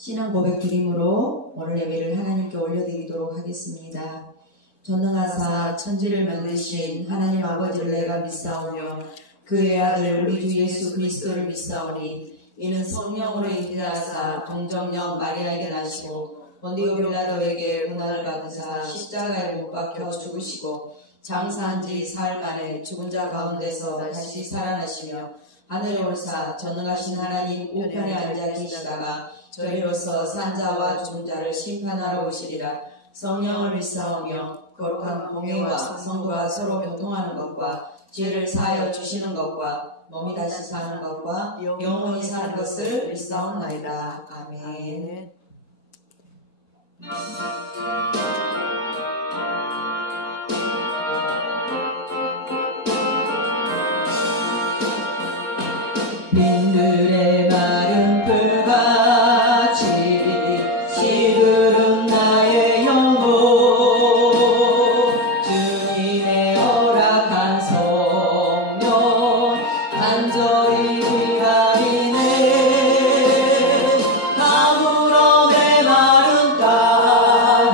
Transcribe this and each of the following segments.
신앙 고백 드림으로 오늘 예배를 하나님께 올려드리도록 하겠습니다. 전능하사 천지를 만드신 하나님 아버지를 내가 믿사오며 그의 아들 우리 주 예수 그리스도를 믿사오니 이는 성령으로 잉태하사 동정녀 마리아에게 나시고 본디오 빌라도에게 고난을 받으사 십자가에 못 박혀 죽으시고 장사한 지 사흘 만에 죽은 자 가운데서 다시 살아나시며 하늘에 올사 전능하신 하나님 우편에 앉아 계시다가 저희로서 산자와 죽은 자를 심판하러 오시리라. 성령을 믿사오며 거룩한 공예와 성도가 서로 교통하는 것과 죄를 사하여 주시는 것과 몸이 다시 사는 것과 영원히 사는 것을 믿사옵나이다. 아멘. 빈들의 마른 풀같이 시들은 나의 영혼 주님의 허락한 성령 간절히 기다리네. 아무런 내 마른 땅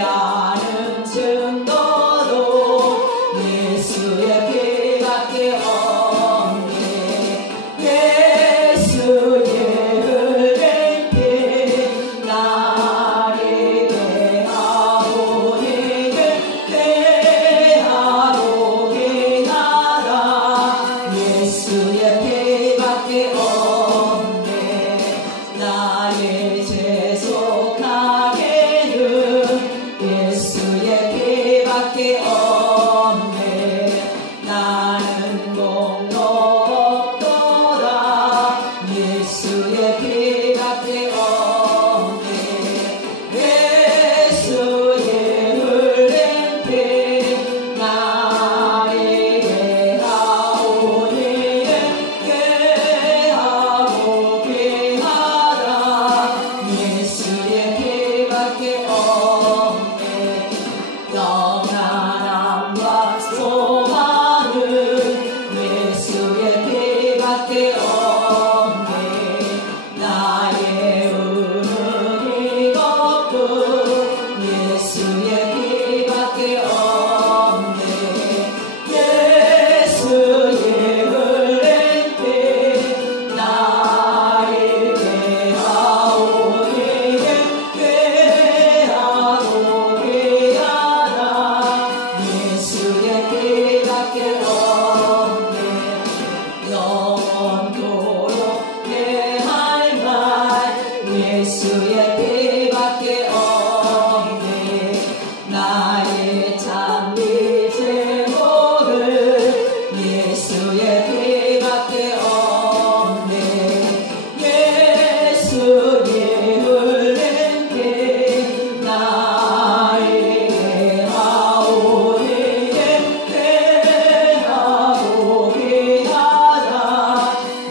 아는 증거로 예수의 피밖에 없네. 예수의 흘린 피 나를 대하오니 대하오게 하라. 예수의 피밖에 없네. 나의 죄 속하게는 예수의 피밖에 없네. 나는 공로 없도다. 예수의 피밖에 없네. 예수의 흘린 피 나에게 하오니 깨하고 피하라. 예수의 피밖에 없네. 영원함과 소망은 예수의 피밖에 없네. 나의 은은히 걷고 예수의 피밖에 없네. 예수의 흘린 피 나에게 하오니 깨하고 피하라. 예수의 피밖에 없네. 영원토록 내할 말 예수의 피밖에 없네. 나의 참비 제목은 예수의 피밖에 없네. 예수의 흘린 피 나에게 하오니 깨하고 피하라.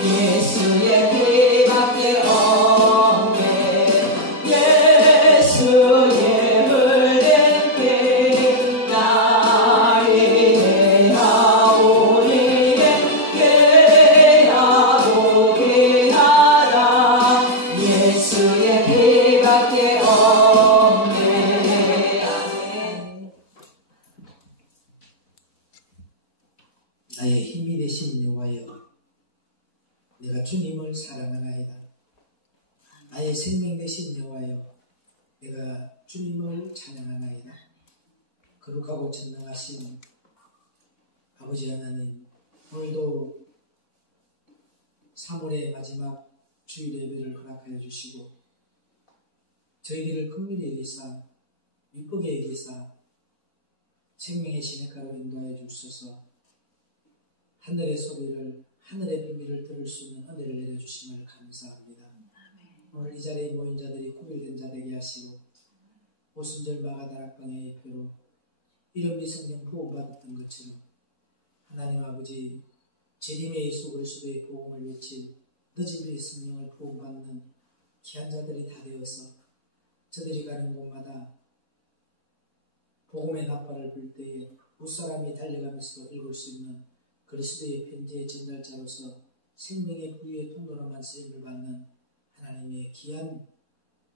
예수의 피밖에 없네. 예수의 흘린 피 나에게 하오니 깨하고 피하라. 예수의 피밖에 없네. 아멘. 나의 힘이 되신 여호와여, 내가 주님을 사랑하나이다. 나의 생명 되신 여호와여, 내가 주님을 찬양하나이다. 거룩하고 전능하신 아버지 하나님, 오늘도 3월의 마지막 주일 예배를 허락하여 주시고 저희들을 긍휼히 여기사 미쁘게 여기사 생명의 시냇가로 인도하여 주소서. 하늘의 소리를, 하늘의 비밀을 들을 수 있는 은혜를 내려주심을 감사합니다. 오늘 이 자리에 모인 자들이 구별된 자 되게 하시고 오순절 마가다락방의 표로 이름이 성경 부음받았던 것처럼 하나님 아버지 재림의 예수 그리스도의 복음을 외칠 늦은 성령을 부음받는 귀한 자들이 다 되어서 저들이 가는 곳마다 복음의 나팔을 불 때에 무사람이 달려가면서 읽을 수 있는 그리스도의 편지의 전달자로서 생명의 부유의 통로로만 쓰임을 받는 하나님의 귀한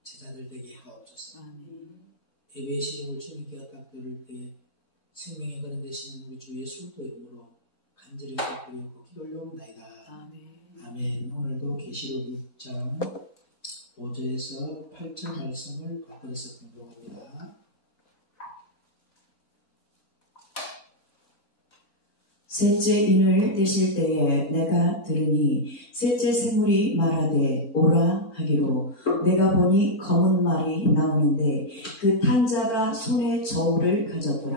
제자들 되게 하옵소서. 예배의 시종을 주님께 갖다 드릴 때에 생명의 그런 되시는 우리 주 예수 그리스도의 이름으로 간절히 기도하고 기도올려옵나이다. 아멘. 오늘도 계시록 6장 5절에서 8절 말씀을 받들어서 공부합니다. 셋째 인을 떼실 때에 내가 들으니 셋째 생물이 말하되 오라 하기로 내가 보니 검은 말이 나오는데 그 탄 자가 손에 저울을 가졌더라.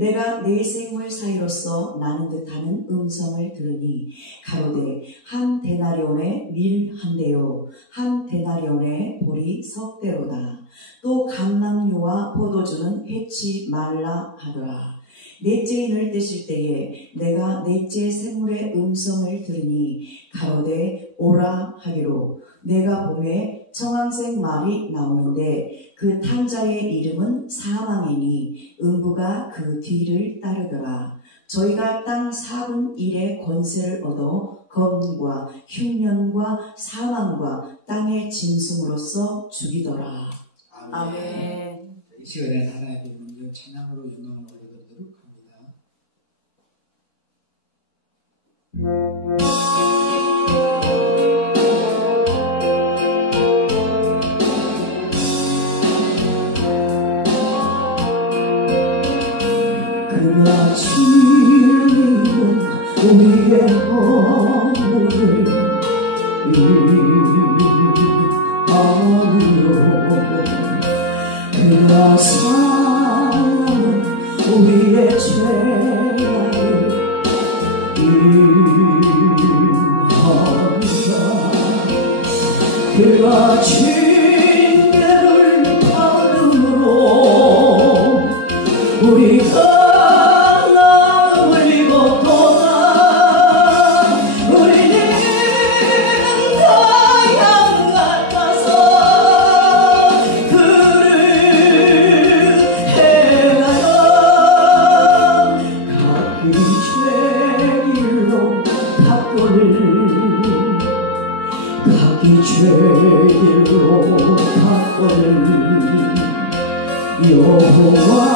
내가 네 생물 사이로서 나는 듯하는 음성을 들으니 가로되 한 데나리온에 밀 한 대요 한 데나리온에 보리 석 대로다. 또 감람류와 포도주는 해치 말라 하더라. 넷째 인을 떼실 때에 내가 넷째 생물의 음성을 들으니 가로되 오라 하기로 내가 봄에 청황색 말이 나오는데 그 탄 자의 이름은 사망이니 음부가 그 뒤를 따르더라. 저희가 땅 4분 1의 권세를 얻어 검과 흉년과 사망과 땅의 짐승으로서 죽이더라. 아멘. 저희 시간에 하나님께 먼저 찬양으로 영광을 올려드리도록 합니다. 그가 치는 우리의 허물을 그가 사는 우리의 죄를 그가 징계를 받음으로 우리가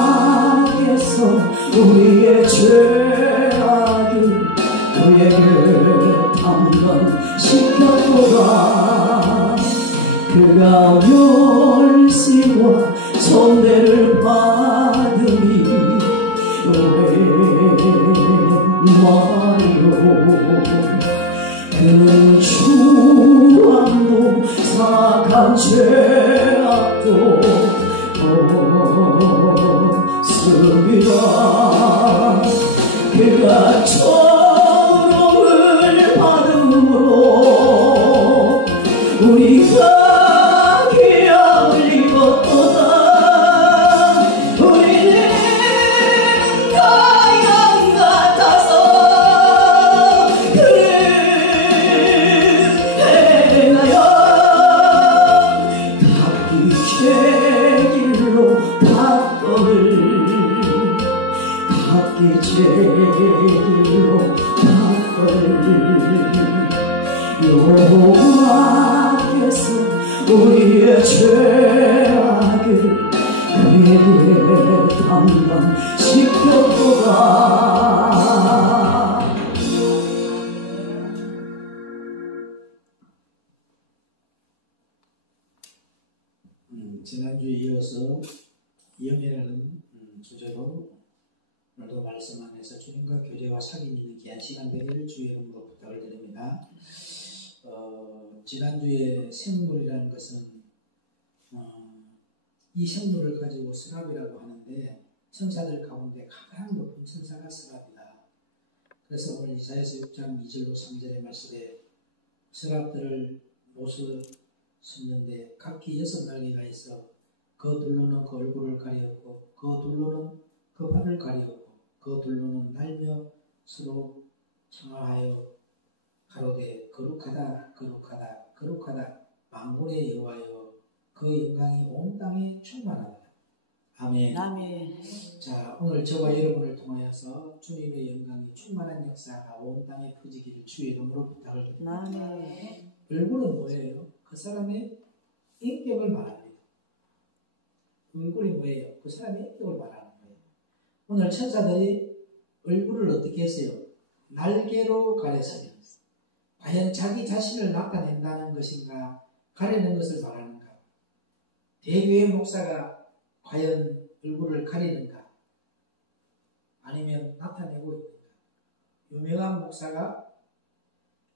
여호와께서 우리의 죄악을 그에게 담당시켰도다. 그가 멸시와 손대를 받으니 말이요 그는 추함도 사악한 죄악도 없습니다. 그가 조롱을 받음으로 우리가 기억을 입었도다. 우리는 다 양 같아서 그를 행하여 각기 죄 각기 죄길로 바꿔를 여호와께서 우리의 죄악을 그에게 담당시켰도다. 지난주에 이어서 영예라는 주제로 오늘도 말씀 안에서 주님과 교제와 사귐이 귀한 시간 되기를 주의 이름으로 부탁을 드립니다. 지난주에 생물이라는 것은 이 생물을 가지고 스랍이라고 하는데 천사들 가운데 가장 높은 천사가 스랍이다. 그래서 오늘 이사야서 6장 2절로 3절의 말씀에 스랍들을 못을 섰는데 각기 6날개가 있어 그 둘로는 그 얼굴을 가리었고 그 둘로는 그 발을 가리었고 그 둘로는 날며 서로 청하하여 가로되 거룩하다 거룩하다 거룩하다 만군의 여호와여 그 영광이 온 땅에 충만하다. 아멘. 아멘. 자, 오늘 저와 여러분을 통하여서 주님의 영광이 충만한 역사가 온 땅에 퍼지기를 주의 이름으로 부탁을 드립니다. 아멘. 얼굴은 뭐예요? 그 사람의 인격을 말합니다. 얼굴이 뭐예요? 그 사람의 인격을 말하는 거예요. 오늘 천사들이 얼굴을 어떻게 했어요? 날개로 가렸어요. 과연 자기 자신을 나타낸다는 것인가? 가리는 것을 말하는가? 대교회 목사가 과연 얼굴을 가리는가? 아니면 나타내고 있는가? 유명한 목사가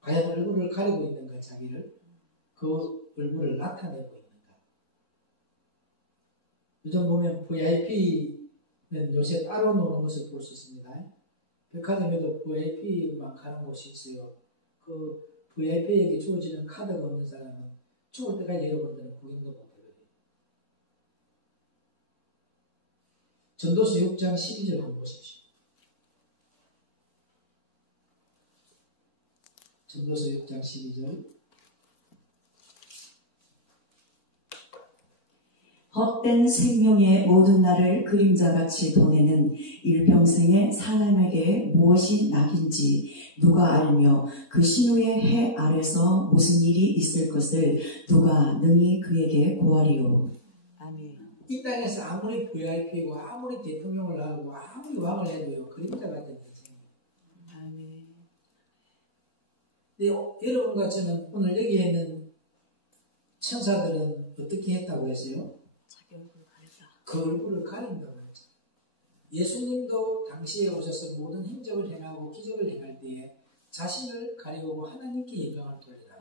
과연 얼굴을 가리고 있는가? 자기를 그 얼굴을 나타내고 있는가? 요즘 보면 VIP는 요새 따로 노는 것을 볼 수 있습니다. 백화점에도 VIP만 가는 곳이 있어요. 그 VIP에게 주어지는 카드가 없는 사람은 죽을 때까지 여러분들은 구경도 못하거든요. 전도서 6장 12절 한번 보십시오. 전도서 6장 12절. 헛된 생명의 모든 날을 그림자같이 보내는 일평생의 사람에게 무엇이 낙인지 누가 알며 그 신우의 해 아래서 무슨 일이 있을 것을 누가 능히 그에게 고하리요. 아멘. 이 땅에서 아무리 VIP고 아무리 대통령을 하고 아무리 왕을 해도요 그림자 같은 인생이에요. 근데 여러분과 저는 오늘 여기에 있는 천사들은 어떻게 했다고 했어요? 자기 얼굴을 가렸다. 그 얼굴을 가린다고 했죠. 예수님도 당시에 오셔서 모든 행적을 행하고 기적을 행할 때에 자신을 가리고 하나님께 영광을 돌리라.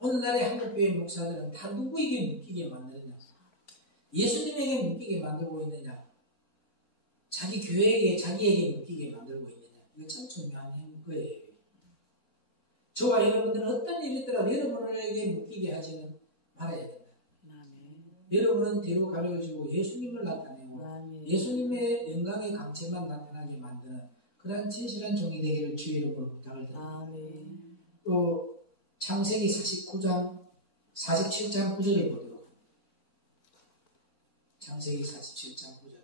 오늘날의 한국교회 목사들은 다 누구에게 묶이게 만드느냐? 예수님에게 묶이게 만들고 있느냐? 자기 교회에게, 자기에게 묶이게 만들고 있느냐? 이거 참 중요한 거예요. 저와 여러분들은 어떤 일이 있더라도 여러분에게 묶이게 하지는 말아야 된다. 여러분은 뒤로 가려지고 예수님을 나타내고 예수님의 영광의 강체만 나타나게 만드는 그러한 진실한 종이 되기를 주의 이름으로 부탁을 드립니다. 또 창세기 47장 9절을 보도록 창세기 47장 9절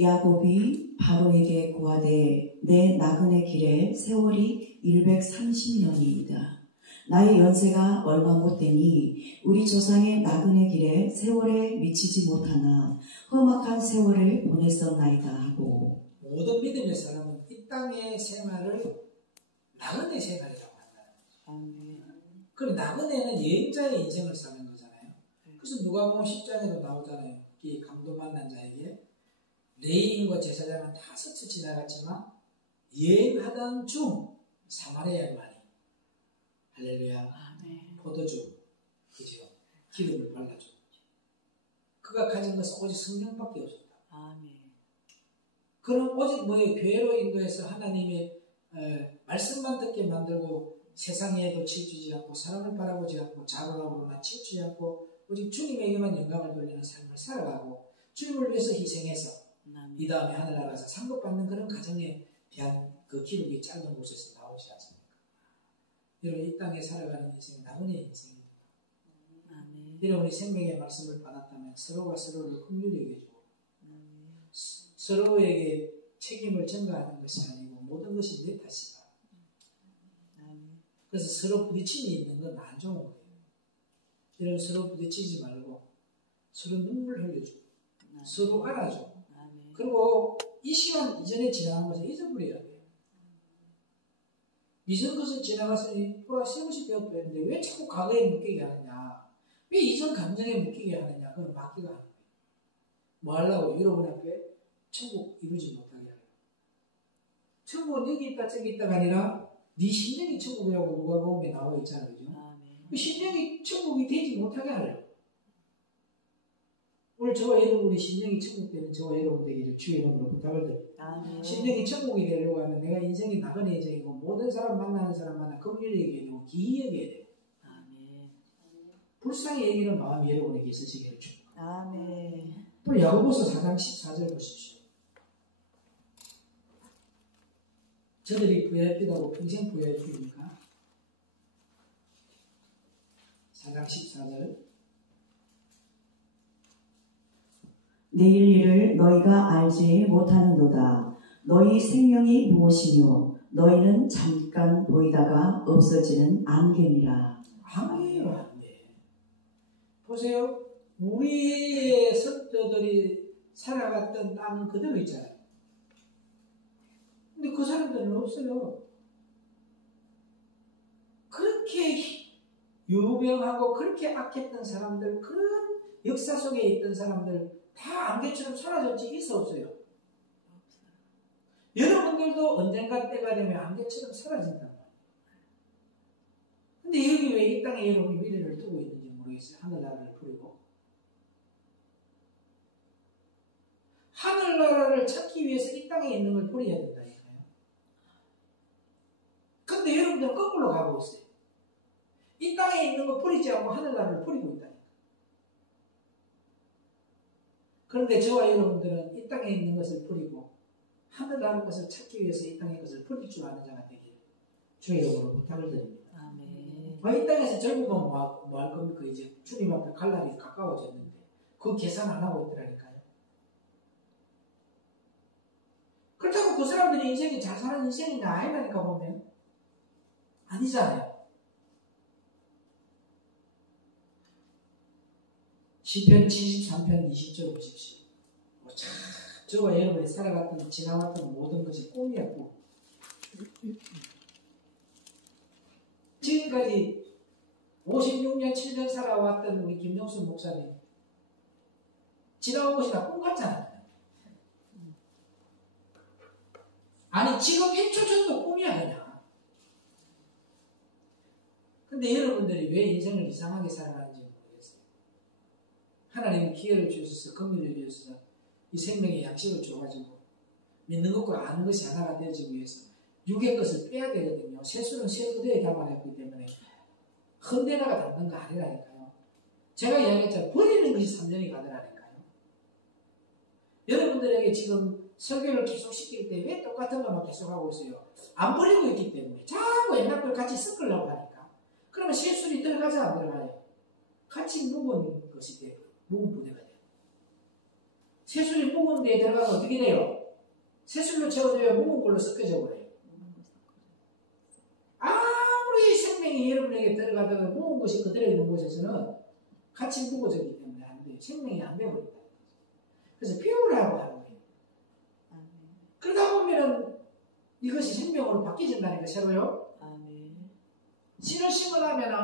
야곱이 바로에게 고하되 내 나그네 길에 세월이 130년이이다. 나의 연세가 얼마 못되니 우리 조상의 나그네 길에 세월에 미치지 못하나 험악한 세월을 보냈었나이다 하고 모든 믿음의 사람은 이 땅의 생활을 나그네 생활이라고 한다. 그럼 나그네는 여행자의 인생을 사는 거잖아요. 그래서 누가복음 10장에도 나오잖아요. 이 강도 만난 자에게 레위인과 제사장은 다 스쳐 지나갔지만 여행하던 중 사마리아에 많이 할렐루야 포도주 그죠? 기름을 발라줘. 그가 가진 것은 오직 성령밖에 없었다. 그는 오직 교회로 인도해서 하나님의 말씀만 듣게 만들고 세상에도 치우치지 않고 사람을 바라보지 않고 자로라고만 치우치지 않고 오직 주님에게만 영광을 돌리는 삶을 살아가고 주님을 위해서 희생해서 이 다음에 하늘나라에서 상급받는 그런 가정에 대한 그 기록이 짧은 곳에서 나오지 않습니까? 여러분 이 땅에 살아가는 인생은 나그네 인생입니다. 여러분이 생명의 말씀을 받았다면 서로가 서로를 긍휼히 여겨주고 서로에게 책임을 전가하는 것이 아니고 모든 것이 내 탓이다. 그래서 서로 부딪힘이 있는 건 안 좋은 거예요. 여러분 서로 부딪히지 말고 서로 눈물 흘려주고 서로 알아주고 그리고 이 시간 이전에 지나간 것을 잊어버려야 돼요. 이전 것을 지나갔으니 돌아 세우시 되었다 했는데 왜 자꾸 과거에 묶이게 하느냐? 왜 이전 감정에 묶이게 하느냐? 그건 바뀌가 하는 거예요. 뭐 하려고? 여러분 앞에 천국 이루지 못하게 하려고. 천국은 여기 있다 저기 있다가 아니라 네 심령이 천국이라고 누가복음에 나와 있잖아요. 그죠? 그 심령이 천국이 되지 못하게 하려고. 오늘 저와 여러분이 심령이 천국 되는 저와 여러분 되기를 주의 이름으로 부탁을 드립니다. 심령이 천국이 되려고 하면 내가 인생이 나그네 인생이고 모든 사람 만나는 사람마다 긍휼히 여겨야 되고 기이 여겨야 되고 불쌍히 여기는 마음이 여러분에게 있으시기를 축복합니다. 또 야고보서 4장 14절 보십시오. 저들이 VIP라고 평생 VIP입니까? 4장 14절 내일 일을 너희가 알지 못하는도다. 너희 생명이 무엇이뇨? 너희는 잠깐 보이다가 없어지는 안개니라. 안개예요, 안개. 보세요. 우리의 선조들이 살아갔던 땅은 그대로 있잖아요. 근데 그 사람들은 없어요. 그렇게 유명하고 그렇게 악했던 사람들, 그런 역사 속에 있던 사람들 다 안개처럼 사라졌지 있어 없어요? 여러분들도 언젠가 때가 되면 안개처럼 사라진단 말이에요. 근데 여기 왜 이 땅에 여러분이 미래를 두고 있는지 모르겠어요. 하늘나라를 부리고 하늘나라를 찾기 위해서 이 땅에 있는 걸 버려야 된다니까요. 근데 여러분들은 거꾸로 가고 있어요. 이 땅에 있는 거 버리지 않고 하늘나라를 버리고 있다니까. 그런데 저와 여러분들은 이 땅에 있는 것을 버리고 하늘나라는 것을 찾기 위해서 이 땅의 것을 버릴 줄 아는 자가 되기를 주의 이름으로 부탁을 드립니다. 이 땅에서 젊으면 뭐 할 겁니까? 이제 주님 앞에 갈 날이 가까워졌는데 그 계산 안 하고 있더라니까요. 그렇다고 그 사람들이 인생이 잘 사는 인생이냐 아니라니까 보면 아니잖아요. 시편 73편 20절 보십시오. 저와 여러분이 살아갔던 지나왔던 모든 것이 꿈이었고 지금까지 56년 7년 살아왔던 우리 김정순 목사님 지나온 것이 다 꿈 같잖아요. 아니 지금 1초 전도 꿈이야 그냥. 근데 여러분들이 왜 인생을 이상하게 살아가는지 모르겠어요. 하나님이 기회를 주셔서 긍휼을 주셔서 이 생명의 양식을 줘가지고 믿는 것과 아는 것이 하나가 되어지기 위해서 육의 것을 빼야 되거든요. 세술은 쇠부대에 담아냈기 때문에 헌데다가 담는 거 아니라니까요. 제가 이야기했잖아요. 버리는 것이 3년이 가더라니까요. 여러분들에게 지금 설교를 계속 시킬 때 왜 똑같은 것만 계속 하고 있어요? 안 버리고 있기 때문에 자꾸 옛날 걸 같이 섞으려고 하니까. 그러면 세술이 들어가자 안 들어가요? 같이 묵은 것이 돼요. 묵은 부대가 돼요. 세술이 묵은 데에 들어가면 어떻게 돼요? 세술로 채워져야 묵은 걸로 섞여져 버려요. 아무리 생명이 여러분에게 들어가다가 묵은 것이 그대로 있는 곳에서는 같이 묵어졌기 때문에 안 돼요. 생명이 안 되어버린다. 그래서 피우라고 하는 거예요. 그러다 보면은 이것이 생명으로 바뀌어진다니까, 새로요. 씨를 심으려면은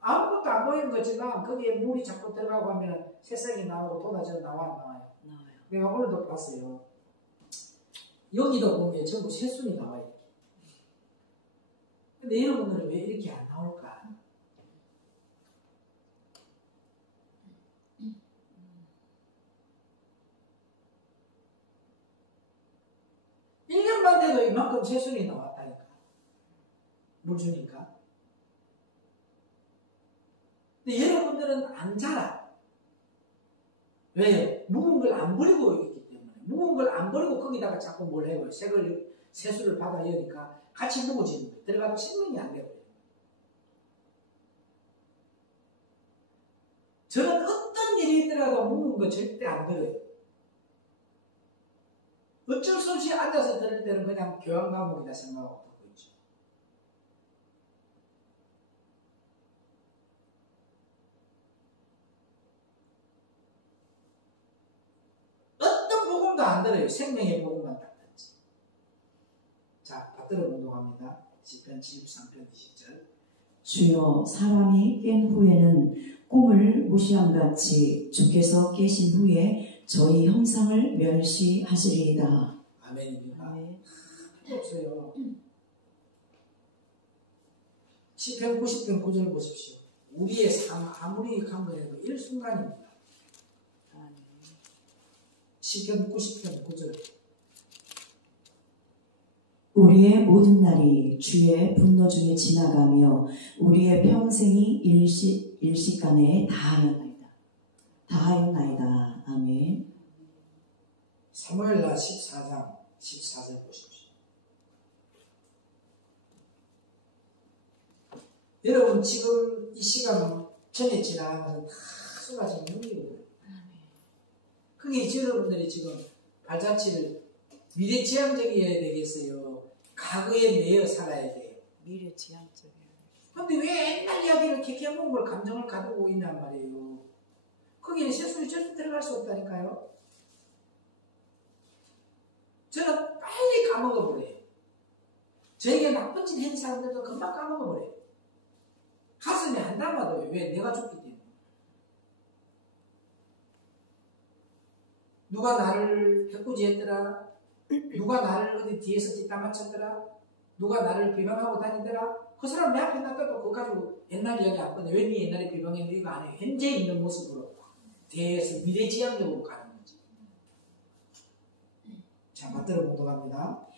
아무것도 안 보이는 거지만 거기에 물이 자꾸 들어가고 하면 새싹이 나오고 돋아져 나와요. 내가 오늘도 봤어요. 여기도 보면 전부 새순이 나와요. 근데 여러분들은 왜 이렇게 안 나올까? (1년만) 돼도 이만큼 새순이 나왔다니까. 물 주니까. 근데 여러분들은 안 자라. 왜요? 묵은 걸 안 버리고 있기 때문에. 묵은 걸 안 버리고 거기다가 자꾸 뭘 해요? 새수를 받아 여니까 같이 묵어지는 거예요. 들어가도 생명이 안 돼요. 저는 어떤 일이 있더라도 묵은 거 절대 안 들어요. 어쩔 수 없이 앉아서 들을 때는 그냥 교양 과목이다 생각하고 듣고 있죠. 어떤 복음도 안 들어요. 생명의 복음만 딱 듣지. 자, 받들어 운동합니다. 시편 73편 20절. 주여, 사람이 깬 후에는 꿈을 무시함같이 주께서 깨신 후에 저희 형상을 멸시하시리이다. 아멘입니다. 필요 없어요. 시편 90편 9절 보십시오. 우리의 삶 아무리 강건해도 일순간입니다. 시편 90편 9절. 우리의 모든 날이 주의 분노 중에 지나가며 우리의 평생이 일시간에 다하였나이다. 아멘. 사무엘하 14장 14절 보십시오. 여러분 지금 이 시간 전에 지나가면서 다 쏟아진 눈이거든요. 그게 여러분들이 지금 발자취를 미래지향적이어야 되겠어요? 과거에 매여 살아야 돼요. 미래지향적이에요. 근데 왜 옛날 이야기를 이렇게 해본 걸 감정을 가지고 있냔 말이에요. 거기에 세술이 절대 들어갈 수 없다니까요. 저는 빨리 까먹어버려요. 저에게 나쁜 짓 한 사람들도 금방 까먹어버려요. 가슴에 안 담아둬요. 왜? 내가 죽기 때문에. 누가 나를 해코지했더라? 누가 나를 어디 뒤에서 뒷담 맞췄더라? 누가 나를 비방하고 다니더라? 그 사람 내 앞에 놔둬도 그거 가지고 옛날 이야기 안 꺼내. 왜 네 옛날에 비방했는데 이거 안 해? 현재 있는 모습으로 대해서 미래지향적으로 가는 거지. 자, 맞들어 공독합니다.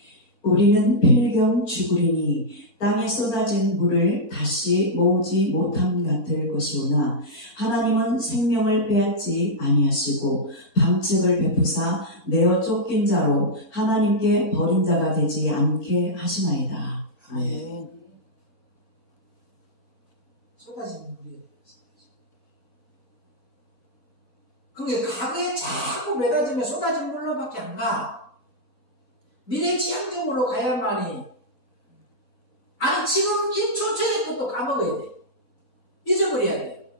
우리는 필경 죽으리니 땅에 쏟아진 물을 다시 모으지 못함 같을 것이오나 하나님은 생명을 빼앗지 아니하시고 방책을 베푸사 내어 쫓긴 자로 하나님께 버린 자가 되지 않게 하시나이다. 네. 쏟아진 물이 그게 과거에 자꾸 매달리면 쏟아진 물로밖에 안 가. 미래지향적으로 가야만이. 아니 지금 1초 전에 것도 까먹어야 돼. 잊어버려야 돼.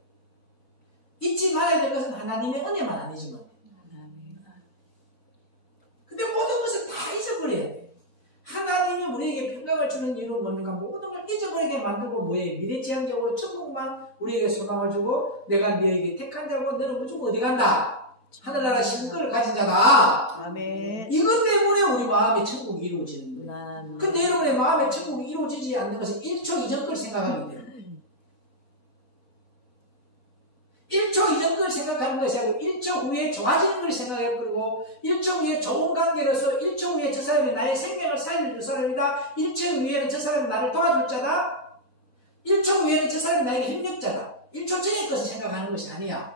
잊지 말아야 될 하나님의 은혜만 안 잊으면 돼. 근데 모든 것을 다 잊어버려야 돼. 하나님이 우리에게 평강을 주는 이유는 뭡니까? 모든 걸 잊어버리게 만들고 뭐예요? 미래지향적으로 천국만 우리에게 소망을 주고 내가 너에게 택한 자고 너는 무조건 어디 간다? 하늘나라 신권을 가진 자다. 아멘. 이것 때문에 우리 마음의 천국이 이루어지는 거예요. 근데 여러분의 마음의 천국이 이루어지지 않는 것은 1초 이전 걸 생각하기 때문에 1초 이전 걸 생각하는 것이 아니고 1초 후에 좋아지는 걸 생각해버리고 1초 후에 좋은 관계로서 1초 후에 저 사람이 나의 생명을 살려줄 사람이다. 1초 후에는 저 사람이 나를 도와줄 자다. 1초 후에는 저 사람이 나에게 협력자다. 1초 전의 것을 생각하는 것이 아니야.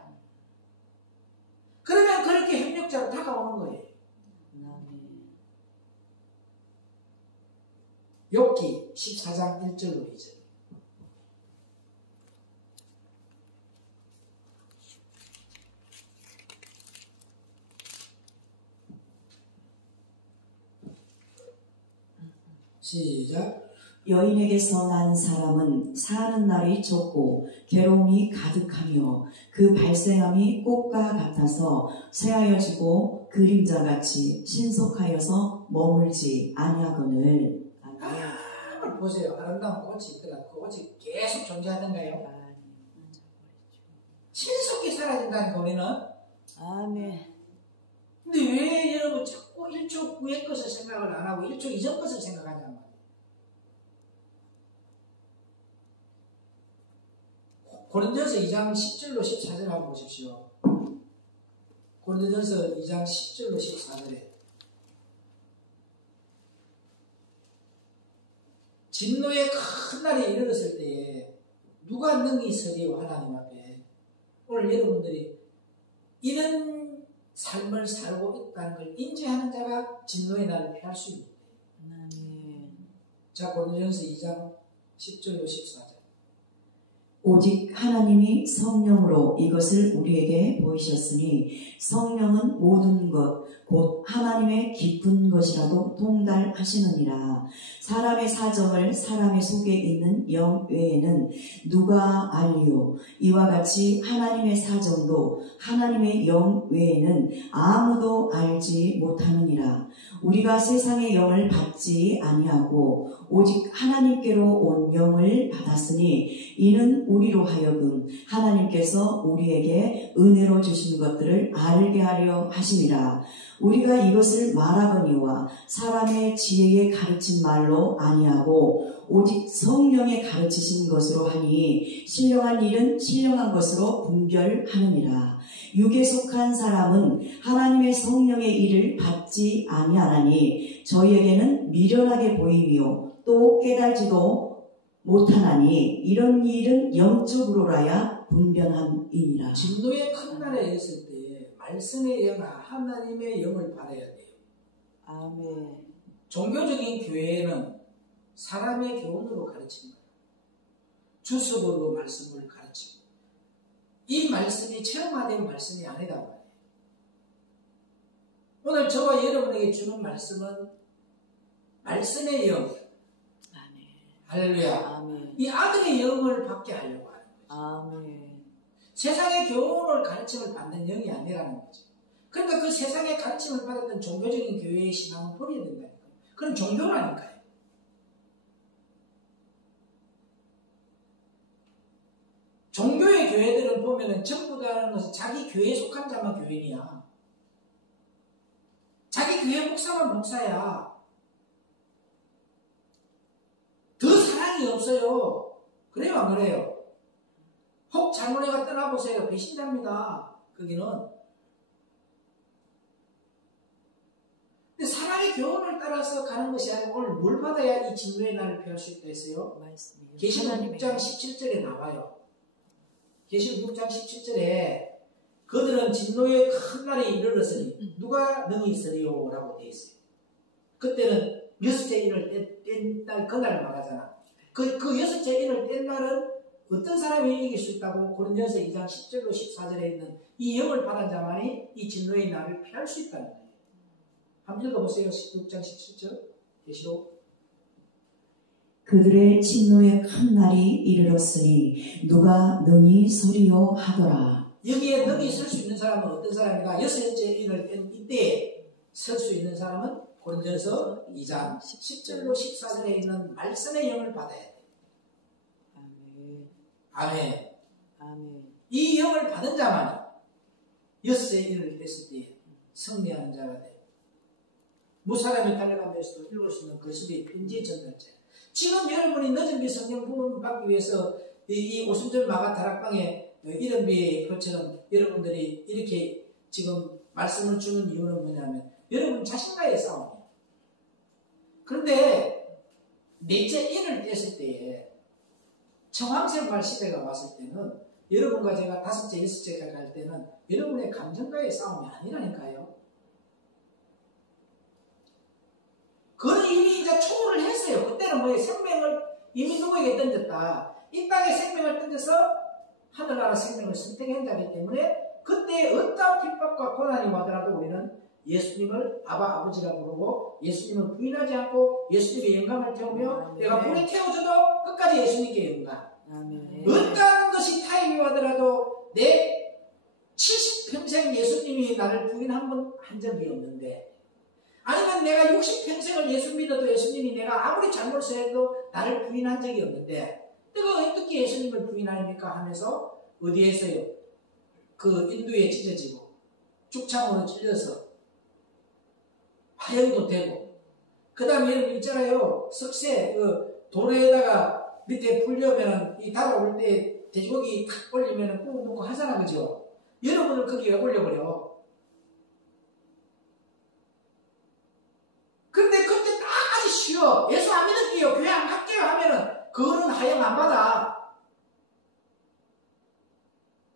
그러면 그렇게 협력자로 다가오는 거예요. 욥기 14장 1절로 2절. 시작. 여인에게서 난 사람은 사는 날이 좁고 괴로움이 가득하며 그 발생함이 꽃과 같아서 쇠하여지고 그림자같이 신속하여서 머물지 아니하거늘. 아멘. 보세요. 아름다운 꽃이 있더라. 그 꽃이 계속 존재하던가요? 신속히 사라진다는 거리는. 아멘. 근데 왜 여러분 자꾸 1초 후의 것을 생각을 안 하고 1초 이전 것을 생각하냐 말이에요. 고린도전서 2장 10절로 14절 한번 보십시오. 고린도전서 2장 10절로 14절에 진노의 큰 날이 이르렀을 때에 누가 능히 서리요 하나님 앞에. 오늘 여러분들이 이런 삶을 살고 있다는 걸 인지하는 자가 진노의 날을 피할 수 있는 거예요. 자, 고린도전서 2장 10절로 14절. 오직 하나님이 성령으로 이것을 우리에게 보이셨으니 성령은 모든 것 곧 하나님의 깊은 것이라도 통달하시느니라. 사람의 사정을 사람의 속에 있는 영 외에는 누가 알리요? 이와 같이 하나님의 사정도 하나님의 영 외에는 아무도 알지 못하느니라. 우리가 세상의 영을 받지 아니하고 오직 하나님께로 온 영을 받았으니 이는 우리로 하여금 하나님께서 우리에게 은혜로 주신 것들을 알게 하려 하심이라. 우리가 이것을 말하거니와 사람의 지혜에 가르친 말로 아니하고 오직 성령에 가르치신 것으로 하니 신령한 일은 신령한 것으로 분별하느니라. 육에 속한 사람은 하나님의 성령의 일을 받지 아니하나니 저희에게는 미련하게 보이며 또 깨달지도 못하나니 이런 일은 영적으로라야 분변함이니라. 진노의 큰 날에 있을 때 말씀의 영, 하나님의 영을 받아야 돼요. 아멘. 종교적인 교회는 사람의 교훈으로 가르치는 거예요. 주석으로 말씀을 가르치고 이 말씀이 체험화된 말씀이 아니란 말이에요. 오늘 저와 여러분에게 주는 말씀은 말씀의 영. 아멘. 할렐루야. 아멘. 이 아들의 영을 받게 하려고 하는 거죠. 아멘. 세상의 교훈을 가르침을 받는 영이 아니라는 거죠. 그러니까 그 세상의 가르침을 받았던 종교적인 교회의 신앙을 버려야 된다니까요. 그건 종교라니까요. 종교의 교회들은 보면은 전부 다는 것은 자기 교회에 속한 자만 교인이야. 자기 교회 목사만 목사야. 더 사랑이 없어요. 그래요, 안 그래요? 혹 잘못해가 떠나보세요. 배신자입니다. 거기는. 근데 사람의 교훈을 따라서 가는 것이 아니고 오늘 뭘 받아야 이 진노의 날을 피할 수 있다 했어요? 계시록 6장 17절에 나와요. 계시록 6장 17절에 그들은 진노의 큰 날이 이르렀으니 누가 능히 있으리요? 라고 되어 있어요. 그때는 여섯째 인을 뗀 날, 그날을 말하잖아. 그 여섯째 인을 뗀 날은 어떤 사람이 이길 수 있다고 고린도전서 2장 10절로 14절에 있는 이 영을 받은 자만이 이 진노의 날을 피할 수 있다는 거예요. 한번 읽어보세요. 6장 17절 계시록. 그들의 진노의 큰 날이 이르렀으니 누가 능히 서리요 하더라. 여기에 능히 설 수 있는 사람은 어떤 사람인가? 여섯째 인을 뺀 이때에 설 수 있는 사람은 고린도서 2장 10절로 14절에 있는 말씀의 영을 받아야 돼. 아멘. 아멘. 아멘. 이 영을 받은 자만이 여섯째 인을 뺐을 때에 승리하는 자가 돼. 무사람이 달려가면서도 읽을 수 있는 거시기 편지 전달자. 지금 여러분이 늦은 비 성령 부흥 받기 위해서 이 오순절 마가 다락방에 이른비 것처럼 여러분들이 이렇게 지금 말씀을 주는 이유는 뭐냐면 여러분 자신과의 싸움이에요. 그런데 넷째 인을 뗐을 때에 청황생활 시대가 왔을 때는 여러분과 제가 다섯째, 여섯째까지 갈 때는 여러분의 감정과의 싸움이 아니라니까요. 그는 이미 이제 초월을 했어요. 그때는 뭐예요? 생명을 이미 누구에게 던졌다. 이 땅에 생명을 던져서 하늘나라 생명을 선택한 자이기 때문에 그때 어떠한 핍박과 고난이 와더라도 우리는 예수님을 아버지라 부르고 예수님을 부인하지 않고 예수님의 영광을 태우며 내가 불에 태워져도 끝까지 예수님께 영광. 어떠한 것이 타임이 와더라도 내 70평생 예수님이 나를 부인한 적이 없는데 아니면 내가 60평생을 예수 믿어도 예수님이 내가 아무리 잘못을 해도 나를 부인한 적이 없는데 내가 어떻게 예수님을 부인합니까 하면서 어디에서요? 그 인두에 찢어지고 죽창으로 찔려서 화형도 되고 그 다음에 여러분 있잖아요. 석쇠 그 도로에다가 밑에 풀려면 이 달아올 때 돼지고기 탁 올리면 꾹 묶고 하잖아. 그죠? 여러분을 거기에 올려버려. 근데 그때 딱 아주 쉬워. 예수 안 믿을게요. 교회 안 갈게요 하면은 그거는 하영 안 받아.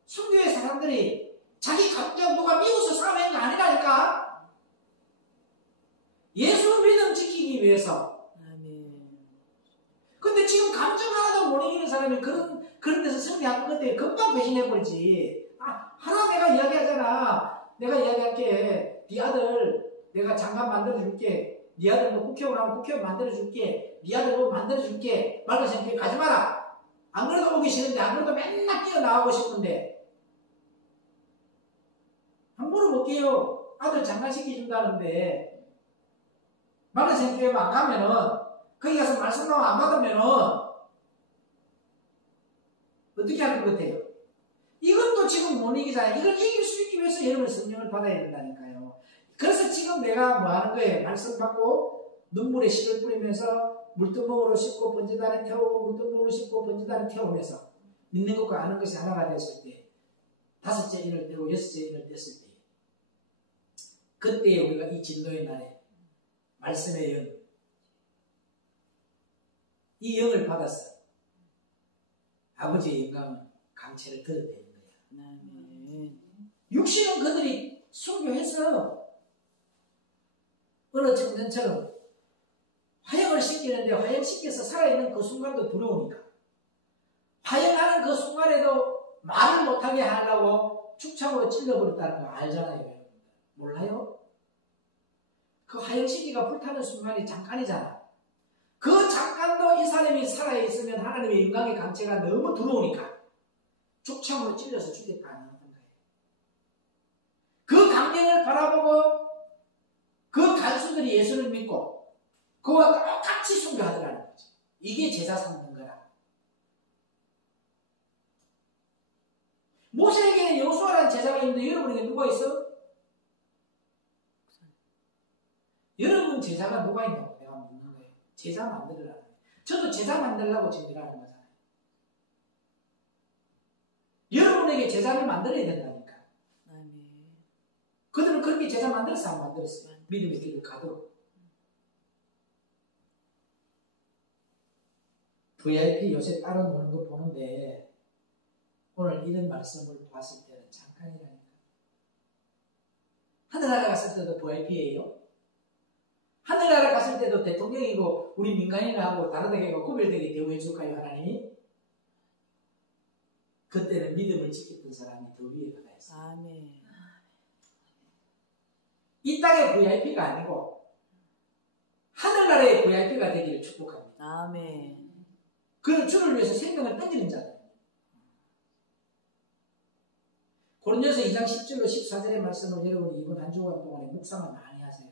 순교의 사람들이 자기 감정 누가 미워서 싸우는 게 아니라니까. 예수 믿음 지키기 위해서. 근데 지금 감정 하나도 못 이기는 사람이 그런 데서 승리하는 것들 금방 배신해버리지. 하나 내가 이야기하잖아. 내가 이야기할게. 네 아들 내가 장관 만들어줄게. 네 아들도 국회의원 하면 국회의원 만들어줄게. 네 아들도 만들어줄게. 말도 생각해 가지 마라. 안 그래도 오기 싫은데 안 그래도 맨날 뛰어나가고 싶은데 한 물어볼게요. 아들 장관 시켜준다는데 말도 생각해 안 가면은 거기 가서 말씀 나와 안 받으면은 어떻게 하는 것 같아요? 이것도 지금 못 이기잖아요. 이걸 이길 수 있기 위해서 여러분 성령을 받아야 된다니까요. 그래서 지금 내가 뭐 하는 거예요? 말씀 받고 눈물에 씨를 뿌리면서 물두멍으로 씻고 번지단에 태우고 물두멍으로 씻고 번지단에 태우면서 믿는 것과 아는 것이 하나가 됐을 때 다섯째 인을 떼고 여섯째 인을 뗐을 때 그때 우리가 이 진노의 날에 말씀의 영 이 영을 받았어. 아버지의 영광은 강체를 드러내는 거야. 육신은 그들이 순교해서 어느 청년처럼 화형을 시키는데 화형시켜서 살아있는 그 순간도 두려우니까 화형하는 그 순간에도 말을 못하게 하려고 축창으로 찔러버렸다는 거 알잖아요. 몰라요? 그 화형시키가 불타는 순간이 잠깐이잖아. 그 잠깐도 이 사람이 살아있으면 하나님의 영광의 강체가 너무 두려우니까 죽창으로 찔려서 죽겠다는 거예요. 그 광경을 바라보고 그 간수들이 예수를 믿고 그와 똑같이 순교하더라는 거죠. 이게 제자 삼는 거라. 모세에게는 여호수아라는 제자가 있는데 여러분에게 누가 있어? 여러분 제자가 누가 있냐고 내가 묻는 거예요. 제자 만들으라는 거예요. 저도 제자 만들려고 지금 일하는 거잖아요. 여러분에게 제자를 만들어야 된다니까. 그들은 그렇게 제자 만들었어 안 만들었어? 믿음의 길을 가도록. VIP 요새 따로 노는 거 보는데 오늘 이런 말씀을 봤을 때는 잠깐이라니까. 하늘나라 갔을 때도 VIP예요. 하늘나라 갔을 때도 대통령이고 우리 민간인하고 다르게 구별되게 대우해 줄까요 하나님이? 그때는 믿음을 지켰던 사람이 더 위에 가야 했어요. 아멘. 이 땅의 VIP가 아니고 하늘나라의 VIP가 되기를 축복합니다. 아멘. 그는 주를 위해서 생명을 던지는 자들. 고린도서 2장 10절로 14절의 말씀을 여러분이 이번 한 주간 동안에 묵상을 많이 하세요.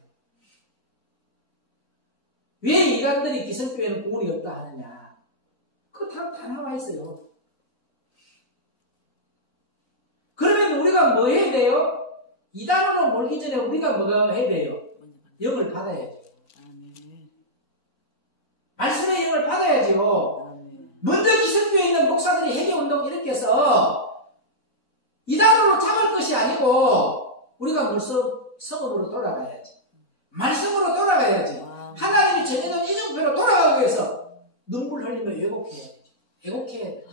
왜 이간들이 기성교회는 구원이 없다 하느냐? 그거 다 나와 있어요. 그러면 우리가 뭐 해야 돼요? 이단으로 몰기 전에 우리가 뭐가 해야 돼요? 영을 받아야죠. 말씀의 영을 받아야죠. 먼저 기성교회에 있는 목사들이 회개운동 일으켜서 이단으로 잡을 것이 아니고 우리가 성으로 돌아가야지. 말씀으로 돌아가야지. 하나님이 정해놓은 이정표로 돌아가기 위해서 눈물 흘리며 왜곡해야죠. 왜곡해야 돼.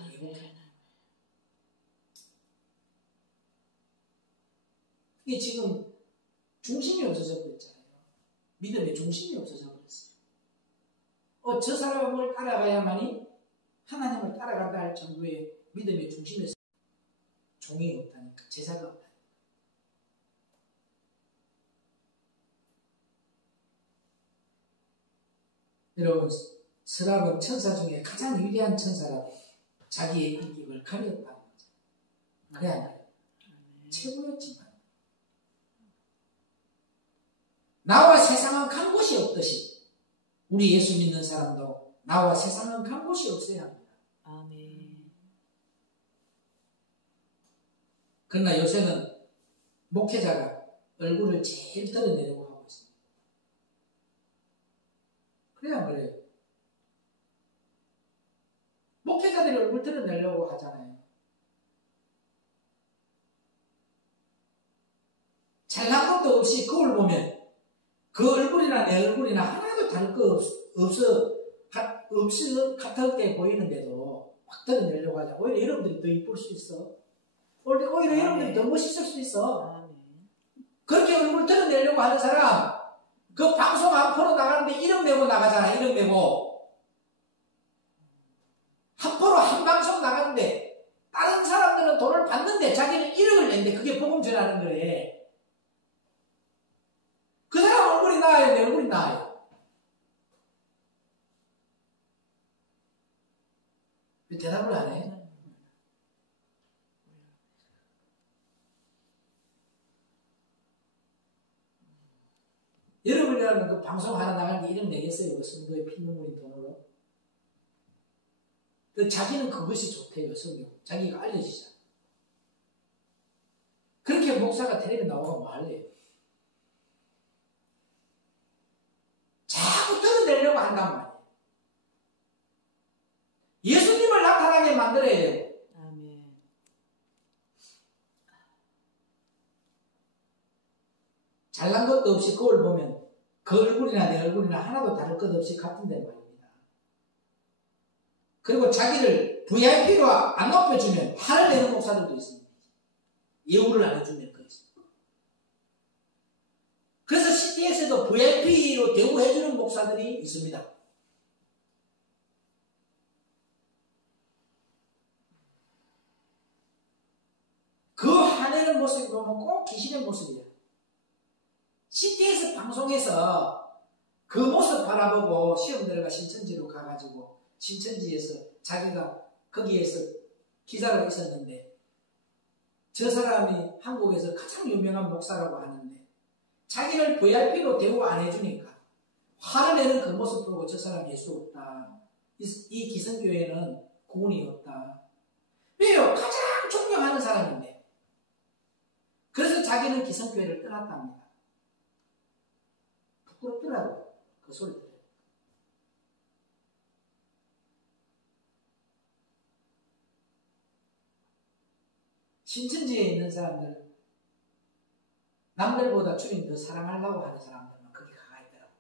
이게 지금 중심이 없어져 버렸잖아요. 믿음의 중심이 없어져 버렸어요. 저 사람을 따라가야만이 하나님을 따라간다 할 정도의 믿음의 중심에서 종이 없다니까, 제사가 없다니까. 여러분, 서랍은 천사 중에 가장 위대한 천사라고 자기의 인격을 가렸다는 거죠. 그래 안 돼요? 최고였지만 나와 세상은 간 곳이 없듯이 우리 예수 믿는 사람도 나와 세상은 간 곳이 없어야 합니다. 아멘. 그러나 요새는 목회자가 얼굴을 제일 드러내려고 하고 있습니다. 그래야 그래요. 목회자들이 얼굴 드러내려고 하잖아요. 잘난 것도 없이 거울 보면 그 얼굴이나 내 얼굴이나 하나도 다를 거 같게 보이는데도 확 드러내려고 하자. 오히려 여러분들이 더 이쁠 수 있어. 오히려 여러분들이 더 멋있을 수 있어. 그렇게 얼굴 드러내려고 하는 사람, 그 방송 앞으로 나가는데 1억 내고 나가잖아. 1억 내고. 앞으로 한 방송 나가는데 다른 사람들은 돈을 받는데 자기는 1억을 낸대. 그게 복음 전하는 거래. 그 사람 얼굴이 나아요? 내 얼굴이 나아요? 왜 대답을 안 해? 여러분이라면 그 방송 하나 나가는데 1억 내겠어요? 그 성도의 피눈물인 돈으로? 자기는 그것이 좋대요. 성경. 자기가 알려지잖아. 그렇게 목사가 텔레비 나오고 뭐 할래요? 자꾸 드러내려고 한단 말이에요. 예수님을 나타나게 만들어야 되고. 아멘. 잘난 것도 없이 거울 보면 그 얼굴이나 내 얼굴이나 하나도 다를 것 없이 같은 데 말입니다. 그리고 자기를 VIP로 안 높여주면 화를 내는 목사들도 있습니다. 예우를 안 해주면 그렇습니다. 그래서 CTS에도 VIP로 대우해주는 목사들이 있습니다. 그 화내는 모습이 보면 꼭 귀신의 모습이야. CTS 방송에서 그 모습 바라보고 시험 들어가 신천지로 가가지고 신천지에서 자기가 거기에서 기자로 있었는데 저 사람이 한국에서 가장 유명한 목사라고 하는데 자기를 VIP로 대우 안 해주니까 화를 내는 그 모습 보고 저 사람 예수 없다. 이 기성교회는 구원이 없다. 왜요? 가장 존경하는 사람인데. 그래서 자기는 기성교회를 떠났답니다. 부끄럽더라고요. 그 소리 들어요. 신천지에 있는 사람들, 남들보다 주님 더 사랑하려고 하는 사람들만 거기 가가 있더라고요.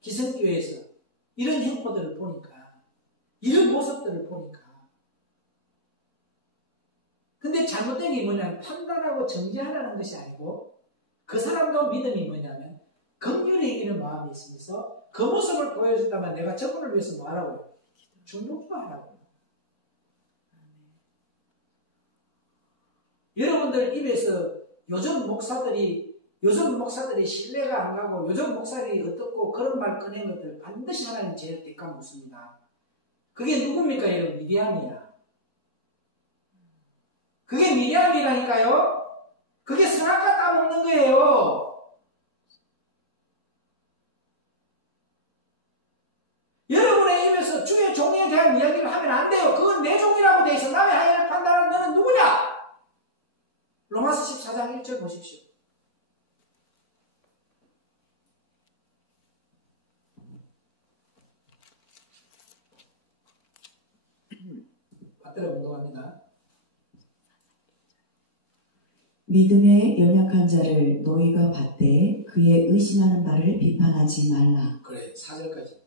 기성교회에서 이런 행포들을 보니까, 이런 모습들을 보니까. 근데 잘못된 게 뭐냐면 판단하고 정죄하라는 것이 아니고 그 사람도 믿음이 뭐냐면 긍휼히 여기는 마음이 있으면서 그 모습을 보여준다면 내가 저분을 위해서 뭐 하라고요? 중독화하라고. 여러분들 입에서 요즘 목사들이 신뢰가 안 가고 요즘 목사들이 어떻고 그런 말 꺼낸 것들 반드시 하나님 제일 대가 묻습니다. 그게 누굽니까? 여러분, 미디안이야. 그게 미련이라니까요. 그게 선악과 따먹는 거예요. 여러분의 입에서 주의 종에 대한 이야기를 하면 안 돼요. 그건 내 종이라고 돼 있어. 남의 하인을 판단하는 너는 누구냐? 로마서 14장 1절 보십시오. 받들어 운동합니다. 믿음에 연약한 자를 너희가 받되 그의 의심하는 바를 비판하지 말라. 그래, 4절까지.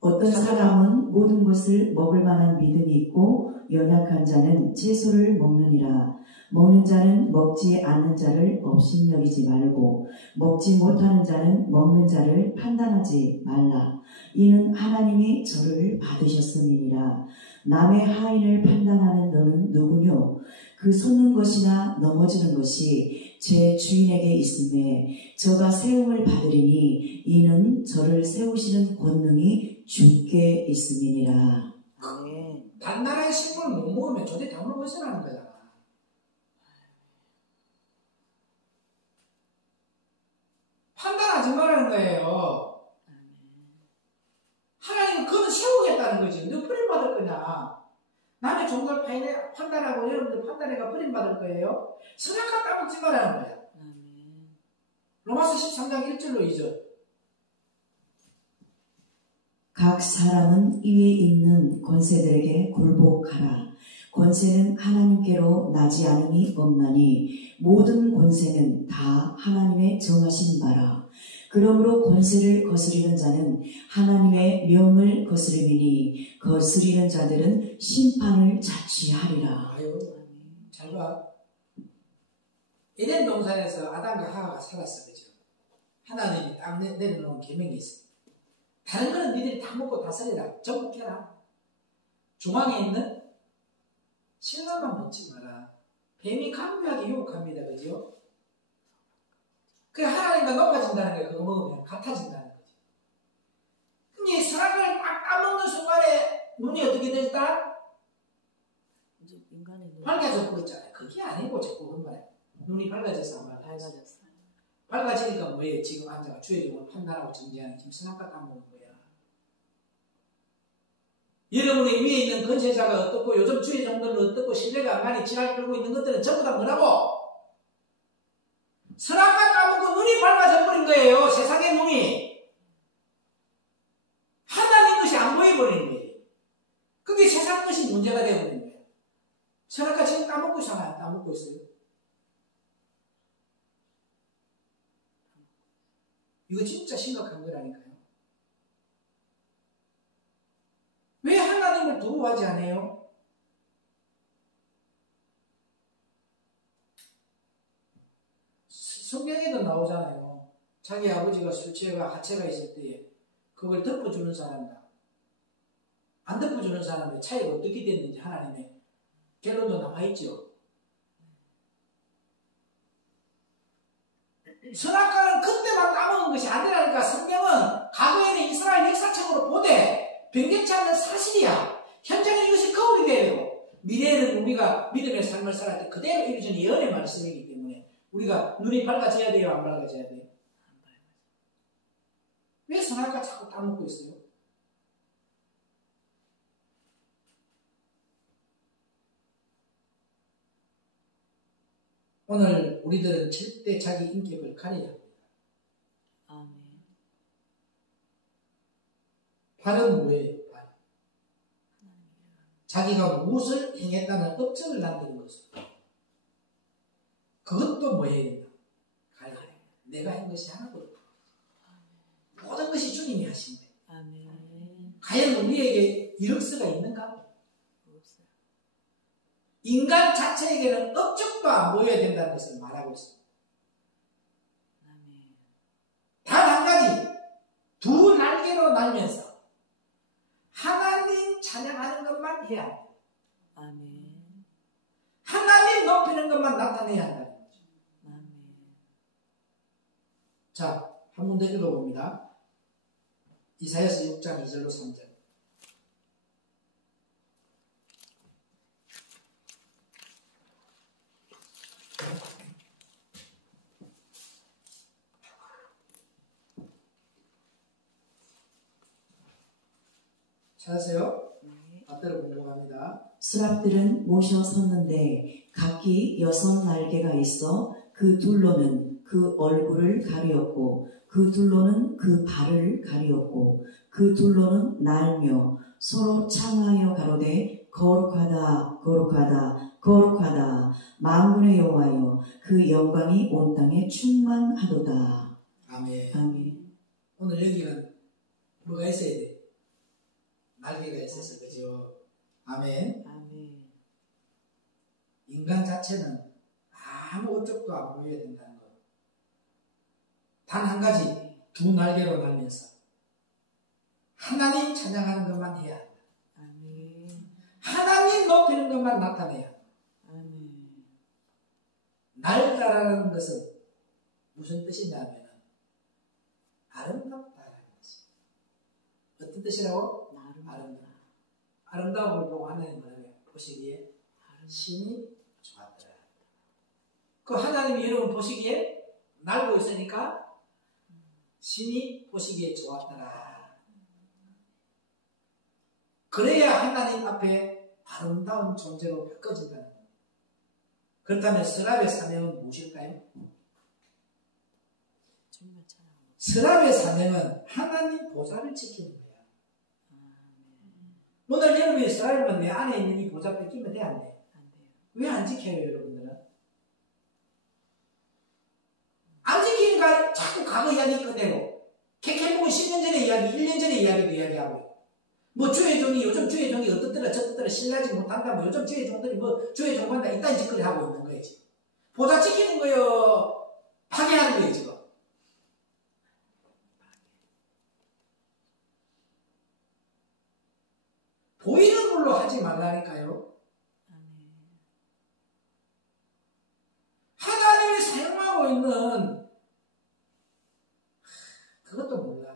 어떤 사람은 모든 것을 먹을 만한 믿음이 있고 연약한 자는 채소를 먹느니라. 먹는 자는 먹지 않는 자를 업신여기지 말고 먹지 못하는 자는 먹는 자를 판단하지 말라. 이는 하나님이 저를 받으셨음이니라. 남의 하인을 판단하는 너는 누구뇨? 그 솟는 것이나 넘어지는 것이 제 주인에게 있음에 저가 세움을 받으리니 이는 저를 세우시는 권능이 주께 있음이니라. 단나라의 식물을 못 먹으면 저대 담을 벗어나는 거잖아. 판단하지 말라는 거예요. 하나님은 그건 세우겠다는 거지. 너 버림받을 거냐? 남의 종들 판단하고 여러분들 판단해가 버림받을 거예요. 선악과 따먹지 말라는 거야. 로마서 13장 1절로 2절. 각 사람은 위에 있는 권세들에게 굴복하라. 권세는 하나님께로 나지 않음이 없나니 모든 권세는 다 하나님의 정하신 바라. 그러므로 권세를 거스리는 자는 하나님의 명을 거스름이니 거스리는 자들은 심판을 자취하리라. 아유, 잘 봐. 에덴 동산에서 아담과 하와가 살았어, 그죠? 하나님이 딱 내려놓은 계명이 있어. 다른 거는 니들이 다 먹고 다스리라. 정복해라. 중앙에 있는 신랑만 먹지 마라. 뱀이 강하게 유혹합니다, 그죠? 그 하나님과 높아진다는 거예요. 그거 먹으면 같아진다는 거지. 근데 선악을 딱 따먹는 순간에 눈이 어떻게 됐다? 밝아져 버렸잖아요. 그게 아니고 자꾸 그런 말이야. 눈이 밝아져서 안 밝아졌어. 밝아지니까 뭐예요? 지금 앉아가 주의 종을 판단하고 정죄하는 지금 선악과 따먹는 거야. 여러분의 위에 있는 권세자가 어떻고 요즘 주의 종들은 어떻고 신뢰가 많이 지나게 끌고 있는 것들은 전부 다 뭐라고? 선악과 따먹고 눈이 밝아져 버린 거예요. 세상의 눈이. 하나님 것이 안 보여버리는 거예요. 그게 세상 것이 문제가 되어버린 거예요. 선악과 지금 따먹고 있잖아요. 따먹고 있어요. 이거 진짜 심각한 거라니까요. 왜 하나님을 두려워하지 않아요? 성경에도 나오잖아요. 자기 아버지가 술 취해가 하체가 있을 때에 그걸 덮어주는 사람이다. 안 덮어주는 사람의 차이가 어떻게 됐는지 하나님의 결론도 남아있죠. 선악과는 그때만 따먹은 것이 아니라니까. 성경은 과거에는 이스라엘 역사책으로 보되 변경치 않는 사실이야. 현장에 이것이 거울이 돼요. 미래에는 우리가 믿음의 삶을 살아갈 때 그대로 이루어지는 예언의 말씀이기 때문에 우리가 눈이 밝아져야 돼요? 안 밝아져야 돼요? 왜 선악과 자꾸 따먹고 있어요? 오늘 우리들은 절대 자기 인격을 가려야 합니다. 아멘. 발은 뭐예요? 발. 자기가 무엇을 행했다는 업적을 남기는 것을. 그것도 뭐 해야 된다? 가려야 된다. 내가 한 것이 하나도 없다. 모든 것이 주님이 하신대. 아멘. 과연 우리에게 이력서가 있는가? 인간 자체에게는 업적도 안 보여야 된다는 것을 말하고 있습니다. 단 한 가지, 두 날개로 날면서 하나님 찬양하는 것만 해야 합니다. 아멘. 하나님 높이는 것만 나타내야 한다는 거죠. 아멘. 자, 한 번 더 읽어봅니다. 이사야서 6장 2절로 3절. 찾았어요? 앞대로 공부합니다. 수랍들은 모셔 섰는데 각기 6 날개가 있어 그 둘로는 그 얼굴을 가리었고 그 둘로는 그 발을 가리었고 그 둘로는 날며 서로 창하여 가로되 거룩하다 거룩하다 거룩하다 만군의 여호와여 그 영광이 온 땅에 충만하도다. 아멘. 아멘. 오늘 여기는 뭐가 있어야 돼? 날개가 있어서 그죠? 아멘. 아멘. 인간 자체는 아무 어적도 안 보여야 된다는 것. 단 한 가지, 2 날개로 날면서 하나님 찬양하는 것만 해야 한다. 아멘. 하나님 높이는 것만 나타내야 한다. 아멘. 날다라는 것은 무슨 뜻이냐면 아름답다라는 것이. 어떤 뜻이라고? 아름다워. 아름다운 걸 보고 하나님 뭐라고요? 보시기에 신이 좋았더라. 그 하나님이 여러분 보시기에 날고 있으니까 신이 보시기에 좋았더라. 그래야 하나님 앞에 아름다운 존재로 바꿔진다는 겁니다. 그렇다면 서랍의 사명은 무엇일까요? 서랍의 사명은 하나님 보좌를 지키는 거예요. 오늘 여러분이 서랍이면 내 안에 있는 이 보좌 뺏기면 돼, 안 돼? 왜 안 지켜요, 여러분들은? 안 지키니까 자꾸 과거 이야기 꺼내고, 캐캐묵은 10년 전의 이야기, 1년 전의 이야기도 이야기하고, 뭐 주의 종이, 요즘 주의 종이 어떻더라, 저떻더라, 신뢰하지 못한다, 뭐 요즘 주의 종들이 뭐 주의 종한다, 이딴 짓거리 하고 있는 거예요, 지금. 보좌 지키는 거요, 파괴하는 거예요, 지금. 보이는 걸로 하지 말라니까요. 하나님이 사용하고 있는 그것도 몰라.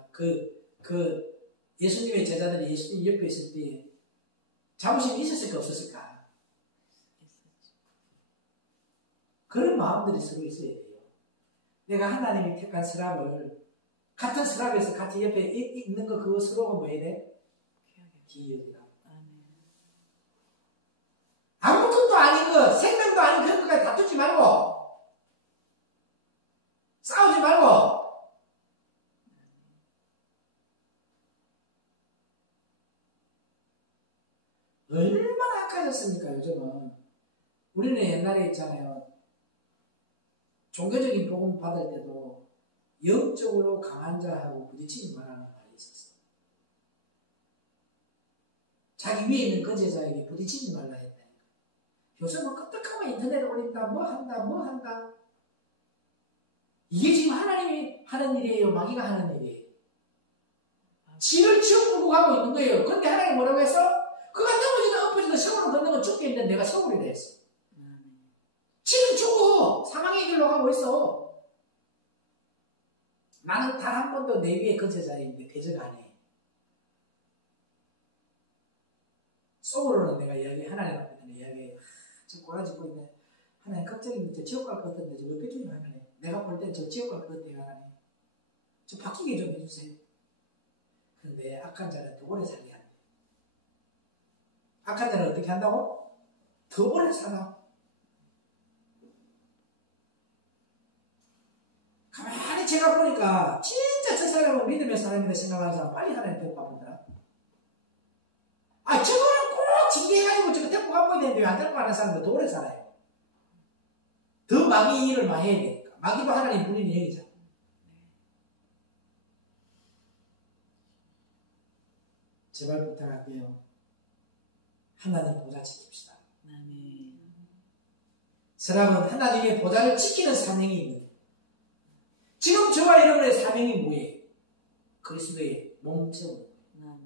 예수님의 제자들이 예수님 옆에 있을 때 자부심이 있었을까 없었을까? 그런 마음들이 서로 있어야 돼요. 내가 하나님이 택한 서랍을 같은 서랍에서 같이 옆에 있는 거 그거 서로가 뭐 해야 돼? 기억이라. 아무것도 아닌 거, 생명도 아닌 그런 것까지 다투지 말고, 싸우지 말고, 얼마나 악해졌습니까, 요즘은. 우리는 옛날에 있잖아요. 종교적인 복음 받을 때도 영적으로 강한 자하고 부딪히지 말라는 말이 있었어요. 자기 위에 있는 건재자에게 부딪히지 말라 했다. 요새 뭐 끄떡하면 인터넷에 올린다, 뭐 한다. 이게 지금 하나님이 하는 일이에요? 마귀가 하는 일이에요? 지를 지어보고 가고 있는 거예요. 그런데 하나님이 뭐라고 했어? 그가 넘어지든 엎어지든 성으로 걷는 건 죽게 있는데 내가 성으로 했어. 지금 죽어. 사망의 길로 가고 있어. 나는 단 한 번도 내 위에 건세자인데 대적 안 해. 속으로는 내가 하나님 앞에 이야기해요. 저 꼬라지 보이네. 하나님 갑자기 저 지옥 갈 것 같은데 저 어떻게 좀 하나님. 내가 볼 땐 저 지옥 갈 것 같아요 하나님. 저 바뀌게 좀 해주세요. 그런데 악한 자는 더 오래 살게 한대. 악한 자는 어떻게 한다고? 더 오래 살아. 가만히 제가 보니까 진짜 저 사람은 믿음의 사람이라 생각하는 사람 빨리 하나님 데리고 가보더라. 저거는 꼭 징계해가지고 저거 데리고 가봐야 되는데 왜 안 데리고 가는 사람도 더 오래 살아요. 더 마귀 일을 많이 해야 되니까. 마귀도 하나님 부리는 영이잖아. 제발 부탁할게요. 하나님 보좌 지킵시다. 서랍은 하나님의 보좌를 지키는 사명이 있는 거예요. 지금 저와 여러분의 사명이 뭐예요? 그리스도의 몸 채우는 거예요.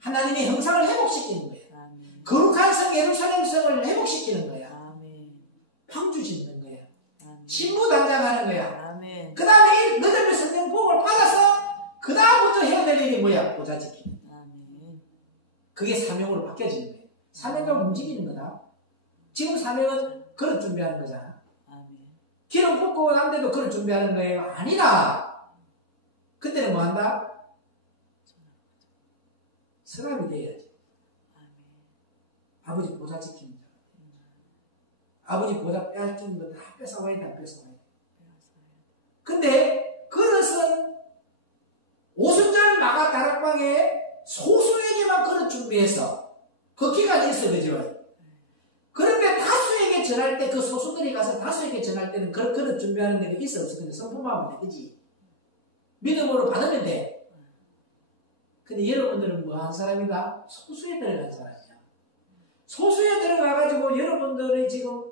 하나님의 형상을 회복시키는 거예요. 거룩한 성 예루살렘 성을 회복시키는 거야. 방주 짓는 거야. 신부 단장하는 거야. 그 다음에 이 너덜의 성령 복을 받아서 그 다음부터 해야 될 일이 뭐야? 보좌 지키는 거야. 그게 사명으로 바뀌어지는 거예요. 사명을 움직이는 거다. 지금 사명은 그릇 준비하는 거잖아. 기름 붓고 난데도 그릇 준비하는 거예요? 아니다. 그때는 뭐 한다? 서랍이 돼야지. 아버지 보좌 지키는 자. 아버지 보좌 빼앗기는 거 다 뺏어와야 돼, 뺏어와야 돼. 근데 그릇은 오순절 마가 다락방에 소수에게만 그릇 준비해서 그 기간이 있어요, 그죠? 그런데 다수에게 전할 때, 그 소수들이 가서 다수에게 전할 때는 그 그릇 준비하는 데가 있어, 없어? 근데 성품하면 돼, 그지? 믿음으로 받으면 돼. 근데 여러분들은 뭐 한 사람이다? 소수에 들어간 사람이야. 소수에 들어가가지고 여러분들이 지금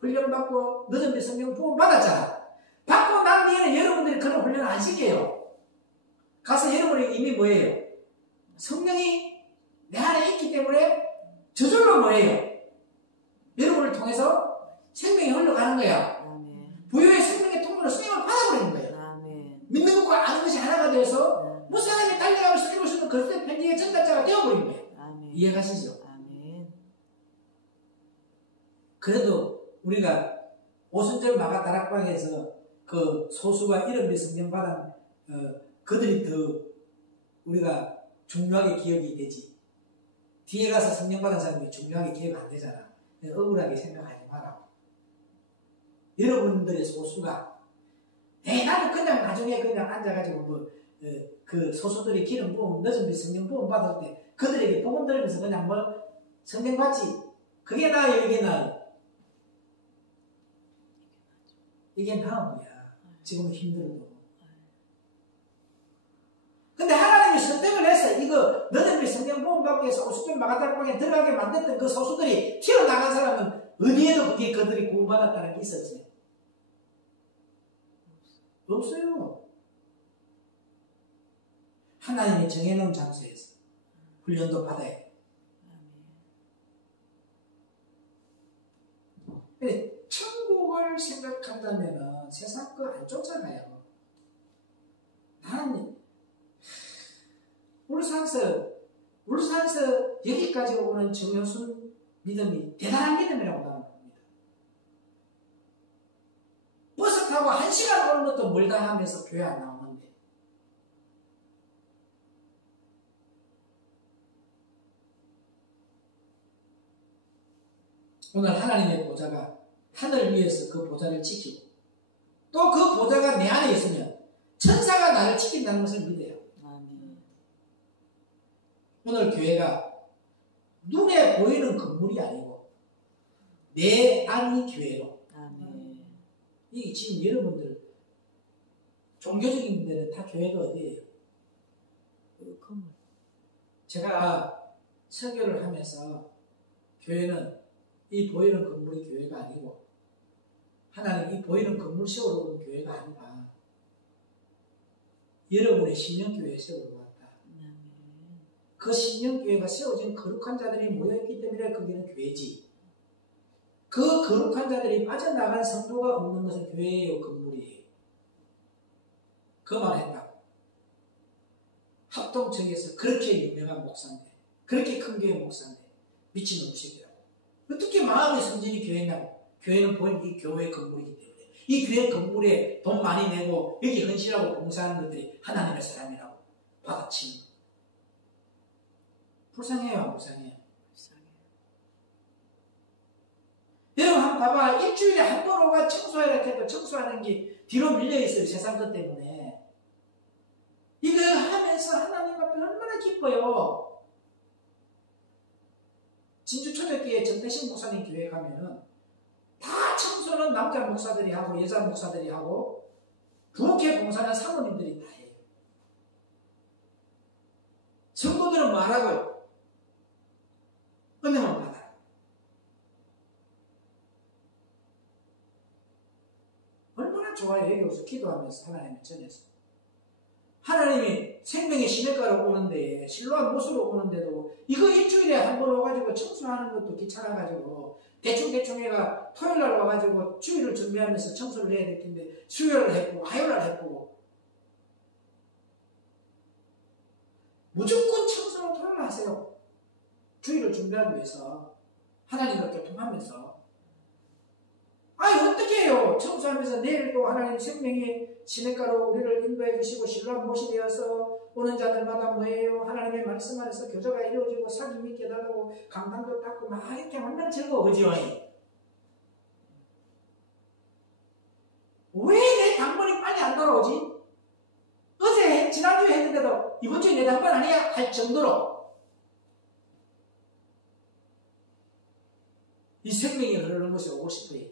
훈련받고 늦은 성경 부흥 받았잖아. 받고 난 뒤에는 여러분들이 그런 훈련을 안 시켜요. 가서 여러분이 이미 뭐예요? 성령이 내 안에 있기 때문에 저절로 뭐예요? 여러분을 통해서 생명이 흘러가는 거야. 아멘. 부여의 생명의 통로로 쓰임을 받아버리는 거예요. 아멘. 믿는 것과 아는 것이 하나가 되어서 아멘. 뭐 사람이 달려가면서 쓰고 싶은 그리스도의 편지의 전달자가 되어버린 거예요. 아멘. 이해가시죠? 아멘. 그래도 우리가 오순절 마가 다락방에서 그 소수가 이름비 성경 받은 그들이 더 우리가 중요하게 기억이 되지. 뒤에 가서 성령 받은 사람이 중요하게 기억 안 되잖아. 억울하게 생각하지 마라. 여러분들의 소수가 나는 그냥 나중에 그냥 앉아가지고 그 소수들이 기름 부음 늦은 비 성령 부음 받을 때 그들에게 복음 들으면서 그냥 성령 받지. 그게 나아요, 이게 나아요. 이게 나은 거야. 지금 힘들어도. 근데 하나님이 선택을 해서 이거 너희들이 성경 부음 받기 위해서 오순절 마가다락방에 들어가게 만들었던 그 소수들이 튀어나간 사람은 어디에도 그게 그들이 구원받았다는 게 있었지? 없어요. 하나님이 정해놓은 장소에서 훈련도 받아야 돼. 근데 천국을 생각한다면 세상 거 안 쫓아가요. 나는 울산에서 여기까지 오는 정효순 믿음이 대단한 믿음이라고 나는 봅니다. 버스 타고 1시간 오는 것도 멀다 하면서 교회 안 나오는데. 오늘 하나님의 보좌가 하늘 위에서 그 보좌를 지키고 또 그 보좌가 내 안에 있으면 천사가 나를 지킨다는 것을 믿어요. 오늘 교회가 눈에 보이는 건물이 아니고 내 안이 교회로. 아멘. 이 지금 여러분들 종교적인 데는 다 교회가 어디예요? 그 건물. 제가 설교를 하면서 교회는 이 보이는 건물이 교회가 아니고 하나님 이 보이는 건물 세우러 온 교회가 아니다. 여러분의 신령교회 세우러 왔다. 그 신령교회가 세워진 거룩한 자들이 모여있기 때문에 거기는 교회지. 그 거룩한 자들이 빠져나간 성도가 없는 것은 교회예요, 건물이에요. 그 말 했다고. 합동청에서 그렇게 유명한 목사인데, 그렇게 큰 교회 목사인데 미친놈 새끼라고. 어떻게 마음의 성전이 교회냐고. 교회는 본 이 교회 건물이기 때문에 이 교회 건물에 돈 많이 내고 여기 헌신하고 봉사하는 것들이 하나님의 사람이라고 받아치는 거. 불쌍해요, 안 불쌍해요? 여러분 한번 봐봐. 일주일에 한 번 오가 청소해라 해도 청소하는 게 뒤로 밀려있어요. 세상 것 때문에. 이거 하면서 하나님 앞에 얼마나 기뻐요. 진주 초대교회 정태신 목사님 교회 가면은 다 청소는 남자 목사들이 하고 여자 목사들이 하고 부엌에 봉사는 사모님들이 다 해요. 성도들은 말하고요. 은혜만 받아요. 얼마나 좋아요. 여기 와서 기도하면서 하나님의 전에서. 하나님이 생명의 시냇가로 오는데 실로암 못으로 오는데도 이거 일주일에 한 번 와가지고 청소하는 것도 귀찮아가지고 대충 해가 토요일날 와가지고 주일을 준비하면서 청소를 해야 될 텐데 수요일을 해보고 화요일날 해보고 무조건 청소는 토요일 하세요. 주일을 준비하기 위해서 하나님과 교통하면서. 아니 어떻게 해요? 청소하는 감사하면서 내일도 하나님 생명의 시냇가로 우리를 인도해 주시고 신랑 못이 되어서 오는 자들마다 뭐예요? 하나님의 말씀 안에서 교제가 이루어지고 사귐이 있게 해달라고 강단도 닦고 막 이렇게 얼마나 즐거워. 그죠? 왜 내 당번이 빨리 안 돌아오지? 어제 지난주에 했는데도 이번 주에 내 당번 아니야? 할 정도로 이 생명이 흐르는 것이 오고 싶어요.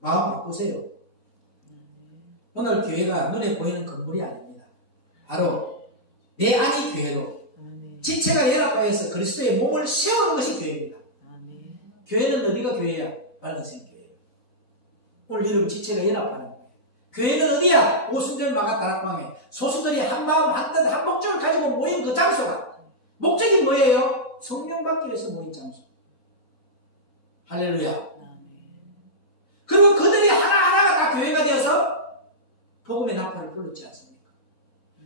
마음 바꾸세요. 오늘 교회가 눈에 보이는 건물이 아닙니다. 바로 내 안이 교회로 지체가 연합하여서 그리스도의 몸을 세우는 것이 교회입니다. 교회는 어디가 교회야? 빨간색 교회. 오늘 여러분 지체가 연합하는 거예요. 교회는 어디야? 오순절 마가 다락방에 소수들이 한 마음 한 뜻 한 목적을 가지고 모인 그 장소가 목적이 뭐예요? 성령 받기 위해서 모인 장소. 할렐루야. 그리고 그들이 하나하나가 다 교회가 되어서 복음의 나팔을 불렀지 않습니까?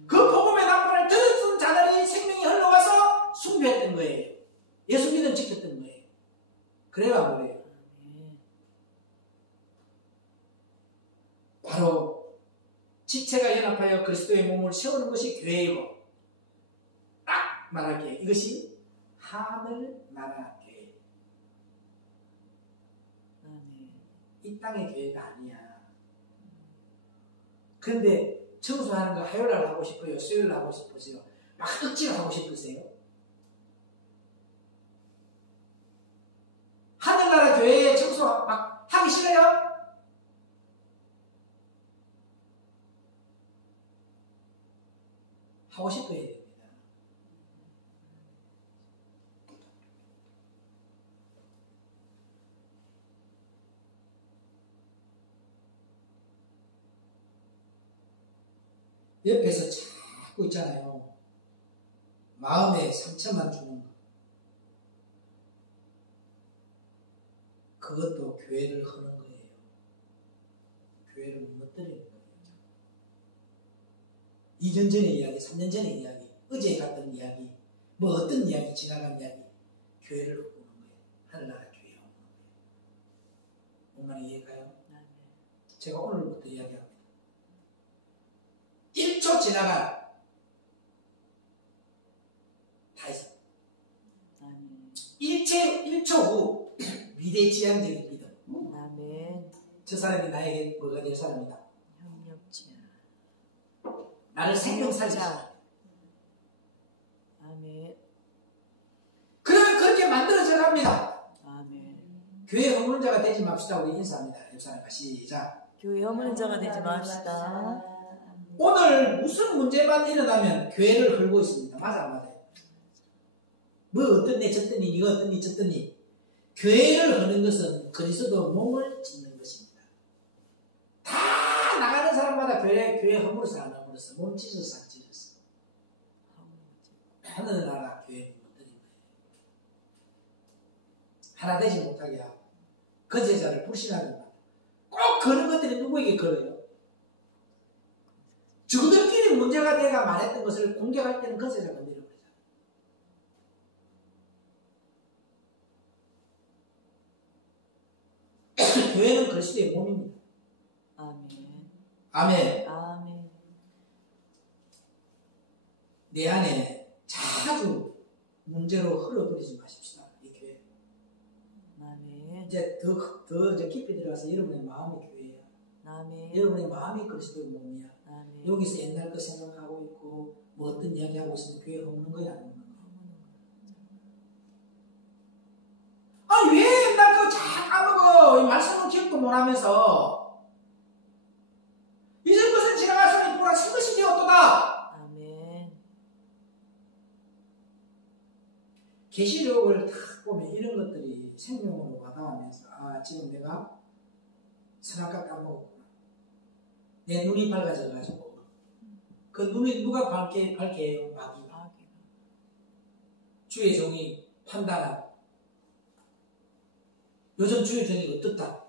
그 복음의 나팔을 들은 자들이 생명이 흘러와서 숭배했던 거예요. 예수 믿음 지켰던 거예요. 그래야 뭐예요? 바로 지체가 연합하여 그리스도의 몸을 세우는 것이 교회이고 딱 말할게요. 이것이 하늘나라 교회. 이 땅의 교회가 아니야. 그런데 청소하는 거 화요일날 하고 싶어요? 수요일날 하고 싶으세요? 막 억지로 하고 싶으세요? 하늘나라 교회에 청소 막 하기 싫어요? 하고 싶어야 됩니다. 옆에서 자꾸 있잖아요. 마음에 상처만 주는 거. 그것도 교회를 허는 거예요. 교회를 무너뜨리는 거예요. 2년 전의 이야기, 3년 전의 이야기, 어제 갔던 이야기, 뭐 어떤 이야기, 지나간 이야기, 교회를 헛구는 거예요. 하늘나라 교회 헛구는 거예요. 뭔 말인지 이해가요? 제가 오늘부터 이야기합니다. 1초 지나간 다 있어. 1초 후 미래지향적인 믿음. 아멘. 저 사람이 나에게 뭐가 될 사람이다. 협력자. 나를 생명 살자. 아멘. 그러면 그렇게 만들어져 갑니다. 아멘. 교회 허물자가 되지 맙시다. 우리 인사합니다. 옆 사람과 시작. 교회 허물자가 되지 맙시다. 오늘 무슨 문제만 일어나면 교회를 걸고 있습니다. 맞아 안 맞아요? 뭐 어떻니 저떻니 이거 어떻니 저떻니. 교회를 하는 것은 그리스도 몸을 짓는 것입니다. 다 나가는 사람마다 교회 허물어서 안 허물어서 몸 찢어서 안 찢어서 하늘나라 교회 못 드린 거예요. 하나 되지 못하게 하고 그 제자를 불신하는 것. 꼭 그런 것들이 누구에게 걸어요? 저들끼리 문제가 돼가 말했던 것을 공격할 때는 그 제자가 건드려버리잖아요. 교회는 그리스도의 몸입니다. 아멘. 아멘. 아멘. 내 안에 자주 문제로 흘러버리지 마십시다. 이 교회. 아멘. 이제 더 깊이 들어가서 여러분의 마음이 교회야. 아멘. 여러분의 마음이 그리스도의 몸이야. 아멘. 여기서 옛날 거 생각하고 있고 뭐 어떤 이야기 하고 있으면 교회 없는 거야, 안 없는 거야? 아, 왜 옛날 거 잘 까먹어? 이 말씀은 기억도 못 하면서 이전 것은 지나갔으니 보라 새 것이 되었도다. 아멘. 계시록을 딱 보면 이런 것들이 생명으로 와닿으면서 아, 지금 내가 선악과 까먹었구나. 내 눈이 밝아져가지고 그 눈이 누가 밝게 해요? 마귀가. 주의 종이 판단하고 요즘 주의 종이 어떻다?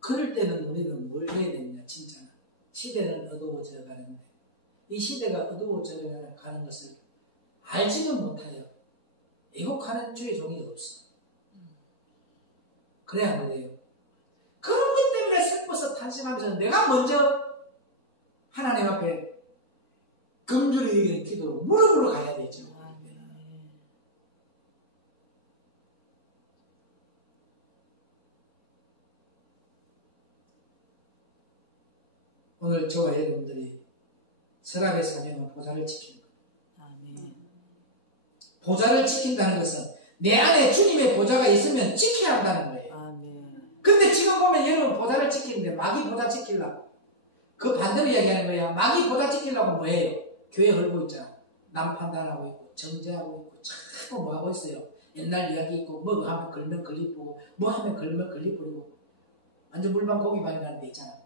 그럴 때는 우리는 뭘 해야 되느냐? 진짜 시대는 어두워져 가는데 이 시대가 어두워져 가는 것을 알지는 못해요. 애곡하는 주의 종이 없어. 그래야 안 그래요. 그런 것 때문에 슬퍼서 탄식하면서 내가 먼저 하나님 앞에 금주를 이기는 기도로 무릎으로 가야 되죠. 오늘 저와 여러분들이 서랍의 사명은 보좌를 지키는 거예요. 보좌를 지킨다는 것은 내 안에 주님의 보좌가 있으면 지켜야 한다는 거예요. 근데 지금 보면 여러분 보좌를 지키는데 마귀 보좌 지키려고 그 반대로 이야기하는 거야. 마귀 보좌 지키려고 뭐예요? 교회 헐고 있잖아. 남 판단하고 있고 정죄하고 있고 자꾸 뭐 하고 있어요. 옛날 이야기 있고 뭐 하면 걸면 걸리쁘고 뭐 하면 걸면 걸리뿌리고 완전 물방 고기반이 나는 데 있잖아.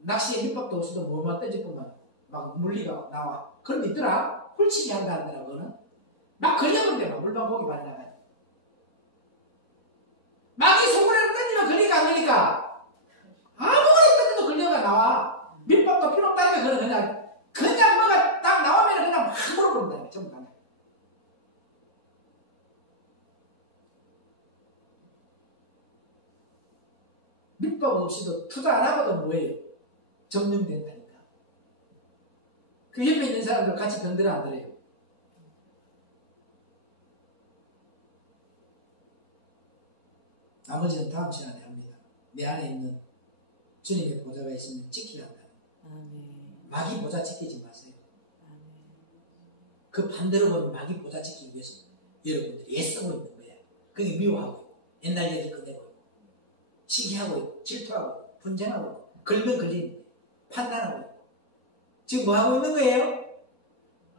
낚시에 밑밥도 없어도 뭐만 던지고만 막 물리가 나와. 그런 데 있더라. 홀치기 한다더라. 그거는 막 걸려본대. 막 물방 고기반이 나가요. 마귀 소굴에는 던지면 걸리까 안 걸리까? 아무리 던져도 걸려가 나와. 밑밥도 필요 없다니까. 그거는 그냥 뭐가 딱 나오면 그냥 막 물어버린다. 전부 다. 밑밥 없이도 투자 안 하고도 뭐예요? 점령된다니까. 그 옆에 있는 사람들 같이 던들어 안 들어요? 나머지는 다음 시간에 합니다. 내 안에 있는 주님의 보좌가 있으면 지켜야 한다. 마귀 보좌 지키지 마세요. 그 반대로 보면 마귀 보좌 지키기 위해서 여러분들이 애쓰고 있는 거야. 그게 미워하고 있고 옛날 얘기 꺼내고 있고 시기하고 있고 질투하고 있고 분쟁하고 있고 걸면 걸리는 거예요. 판단하고 있고 지금 뭐 하고 있는 거예요?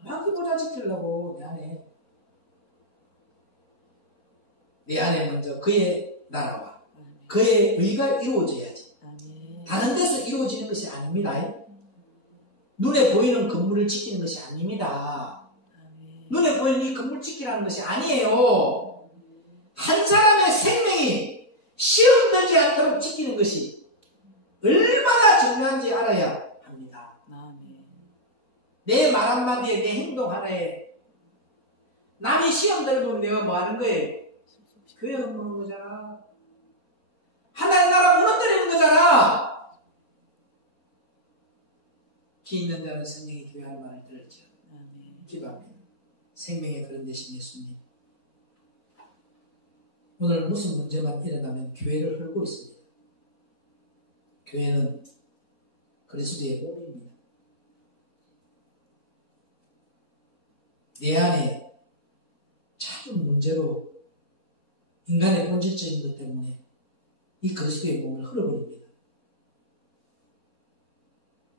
마귀 보좌 지키려고 내 안에 먼저 그의 나라와 그의 의가 이루어져야지. 다른 데서 이루어지는 것이 아닙니다. 눈에 보이는 건물을 지키는 것이 아닙니다. 눈에 보이는 이 건물 지키라는 것이 아니에요. 한 사람의 생명이 시험 들지 않도록 지키는 것이 얼마나 중요한지 알아야 합니다. 내 말 한마디에 내 행동 하나에 남이 시험 들면 내가 뭐 하는 거예요? 교회 흩무는 거잖아. 하나님 나라 무너뜨리는 거잖아. 기 있는 자는 성령이 교회하는 말을 들을지어. 기도합니다. 생명의 그런 대신 예수님. 오늘 무슨 문제만 일어나면 교회를 헐고 있습니다. 교회는 그리스도의 몸입니다. 내 안에 작은 문제로 인간의 본질적인 것 때문에 이 그리스도의 몸을 헐어버립니다.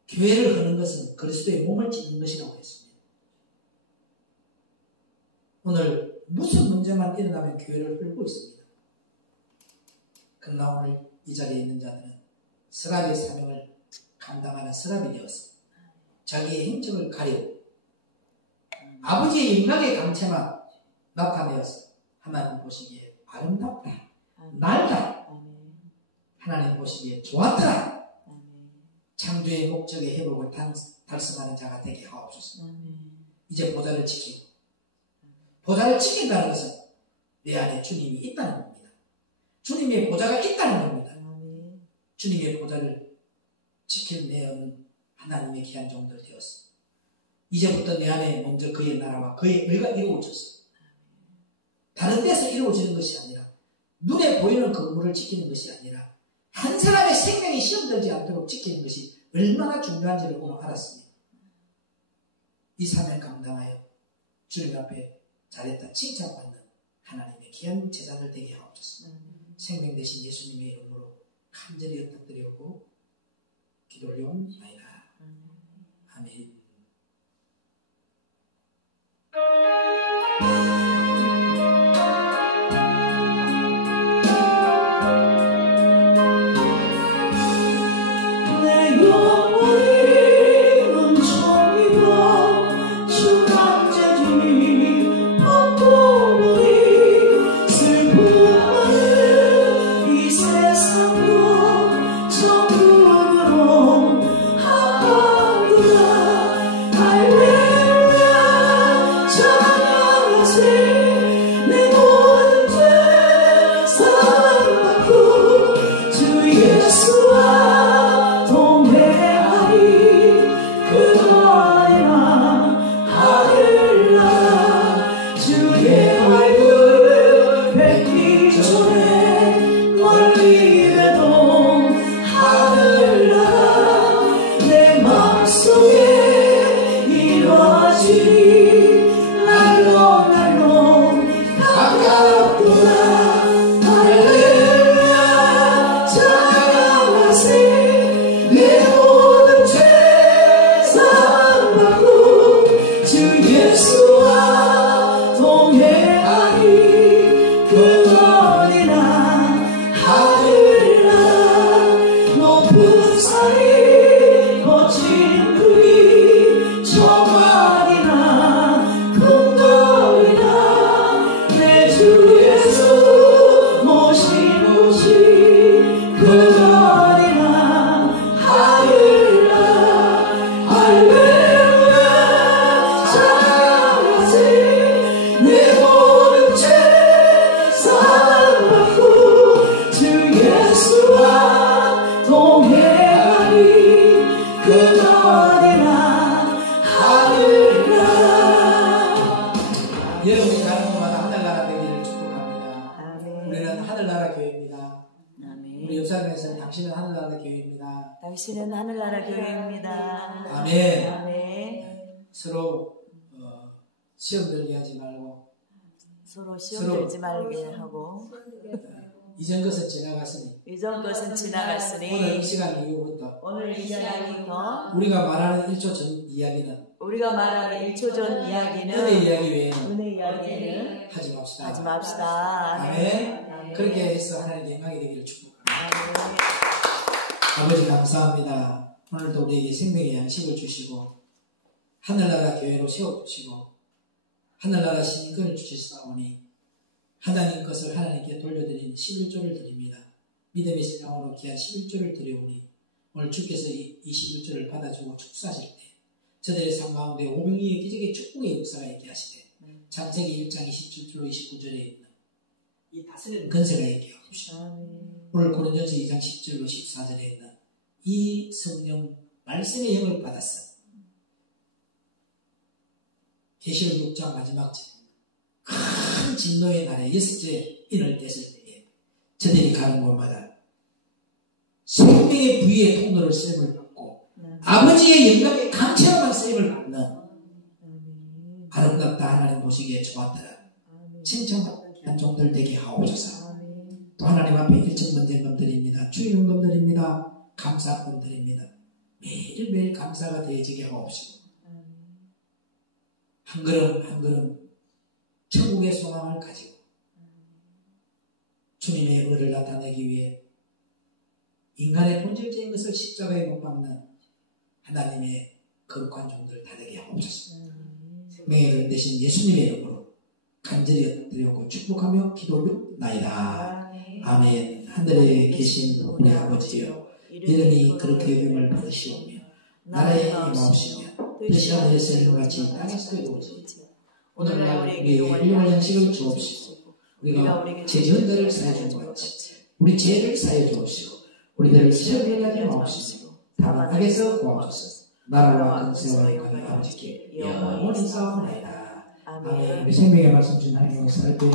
교회를 하는 것은 그리스도의 몸을 찢는 것이라고 했습니다. 오늘 무슨 문제만 일어나면 교회를 헐고 있습니다. 그러나 오늘 이 자리에 있는 자들은 서랍의 사명을 감당하는 서랍이 되었습니다. 자기의 행적을 가리고 아버지의 영광의 강체만 나타내어서 하나님 보시기에 아름답다, 낡다, 하나님 보시기에 좋았다, 창조의 목적의 회복을 달성하는 자가 되게 하옵소서. 이제 보좌를 지키고 보좌를 지킨다는 것은 내 안에 주님이 있다는 겁니다. 주님의 보좌가 있다는 겁니다. 주님의 보좌를 지켜내는 하나님의 귀한 종들 되었어. 이제부터 내 안에 먼저 그의 나라와 그의 의가 이루어졌어. 다른 데서 이루어지는 것이 아니라 눈에 보이는 건물을 지키는 것이 아니라 한 사람의 생명이 시험되지 않도록 지키는 것이 얼마나 중요한지를 오늘 알았습니다. 이 사명을 감당하여 주님 앞에 잘했다 칭찬받는 하나님의 귀한 제자들 되게 하옵소서. 생명 되신 예수님의 이름으로 간절히 엎드리고 기도 올려옵나이다. 아멘. 전부로 하구나 당신은 하늘나라 교회입니다. 당신은 하늘나라 교회입니다. 아멘. 아멘. 서로 시험 들게 하지 말고 서로 시험 들지 말게 하고 이전 것은 지나갔으니 이전 것은 지나갔으니 오늘 이 시간 이후부터 우리가 말하는 1초 전 이야기는 우리가 말하는 1초 전 이야기는 은혜 이야기 외에는 은혜 이야기는 하지 맙시다. 하지 맙시다. 아멘. 아멘. 그렇게 해서 하나님의 영광이 되기를 축복합니다. 아멘. 아버지 감사합니다. 오늘도 우리에게 생명의 양식을 주시고 하늘나라 교회로 세워주시고 하늘나라 신권을 주시사오니 하나님 것을 하나님께 돌려드리는 11조를 드립니다. 믿음의 신앙으로 귀한 11조를 드려오니 오늘 주께서 이 11조를 받아주고 축사하실 때 저들의 삶 가운데 오병이의 기적의 축복의 역사가 있게 하시되 창세기 1장 27절 29절에 있는 이 다스리는 근세가 있게 하옵시고 오늘 고린도전서 2장 10절로 14절에 있는 이 성령 말씀의 영을 받았어. 계시록 6장 마지막 절 큰 진노의 날에 6째 인을 뗐을 때에 저들이 가는 곳마다 생명의 부위의 통로를 쓰임을 받고 아버지의 영광의 강체험한 쓰임을 받는 아름답다 하나님 보시기에 좋았더라 칭찬받는 종들 되게 하옵소서. 또 하나님 앞에 일천번제금 드립니다. 주일헌금 드립니다. 감사헌금 드립니다. 매일매일 감사가 되어지게 하옵시고 한 걸음 한 걸음 천국의 소망을 가지고 주님의 의를 나타내기 위해 인간의 본질적인 것을 십자가에 못 박는 하나님의 거룩한 종들 다 되게 하옵소서. 생명의 을 대신 예수님의 이름으로 간절히 엎드리고 축복하며 기도하옵나이다. 아멘. 하늘에 계신 우리 아버지여 이름이 그렇게 이름을 받으시오며 나라에 임하옵시며 뜻이 하늘에서 이룬같이 땅에서 이루어지고 오늘날 우리에게 일용할 양식을 주옵시고 우리가 제 죄를 사해 준 것 같이 우리 죄를 사해 주옵시고 우리들을 시험에 하지 마옵시고 다만 악에서 구하옵소서. 나라와 권세와 영광이 아버지께 영원히 있사옵나이다. 아멘. 우리 생명의 말씀 준 하나님을 살펴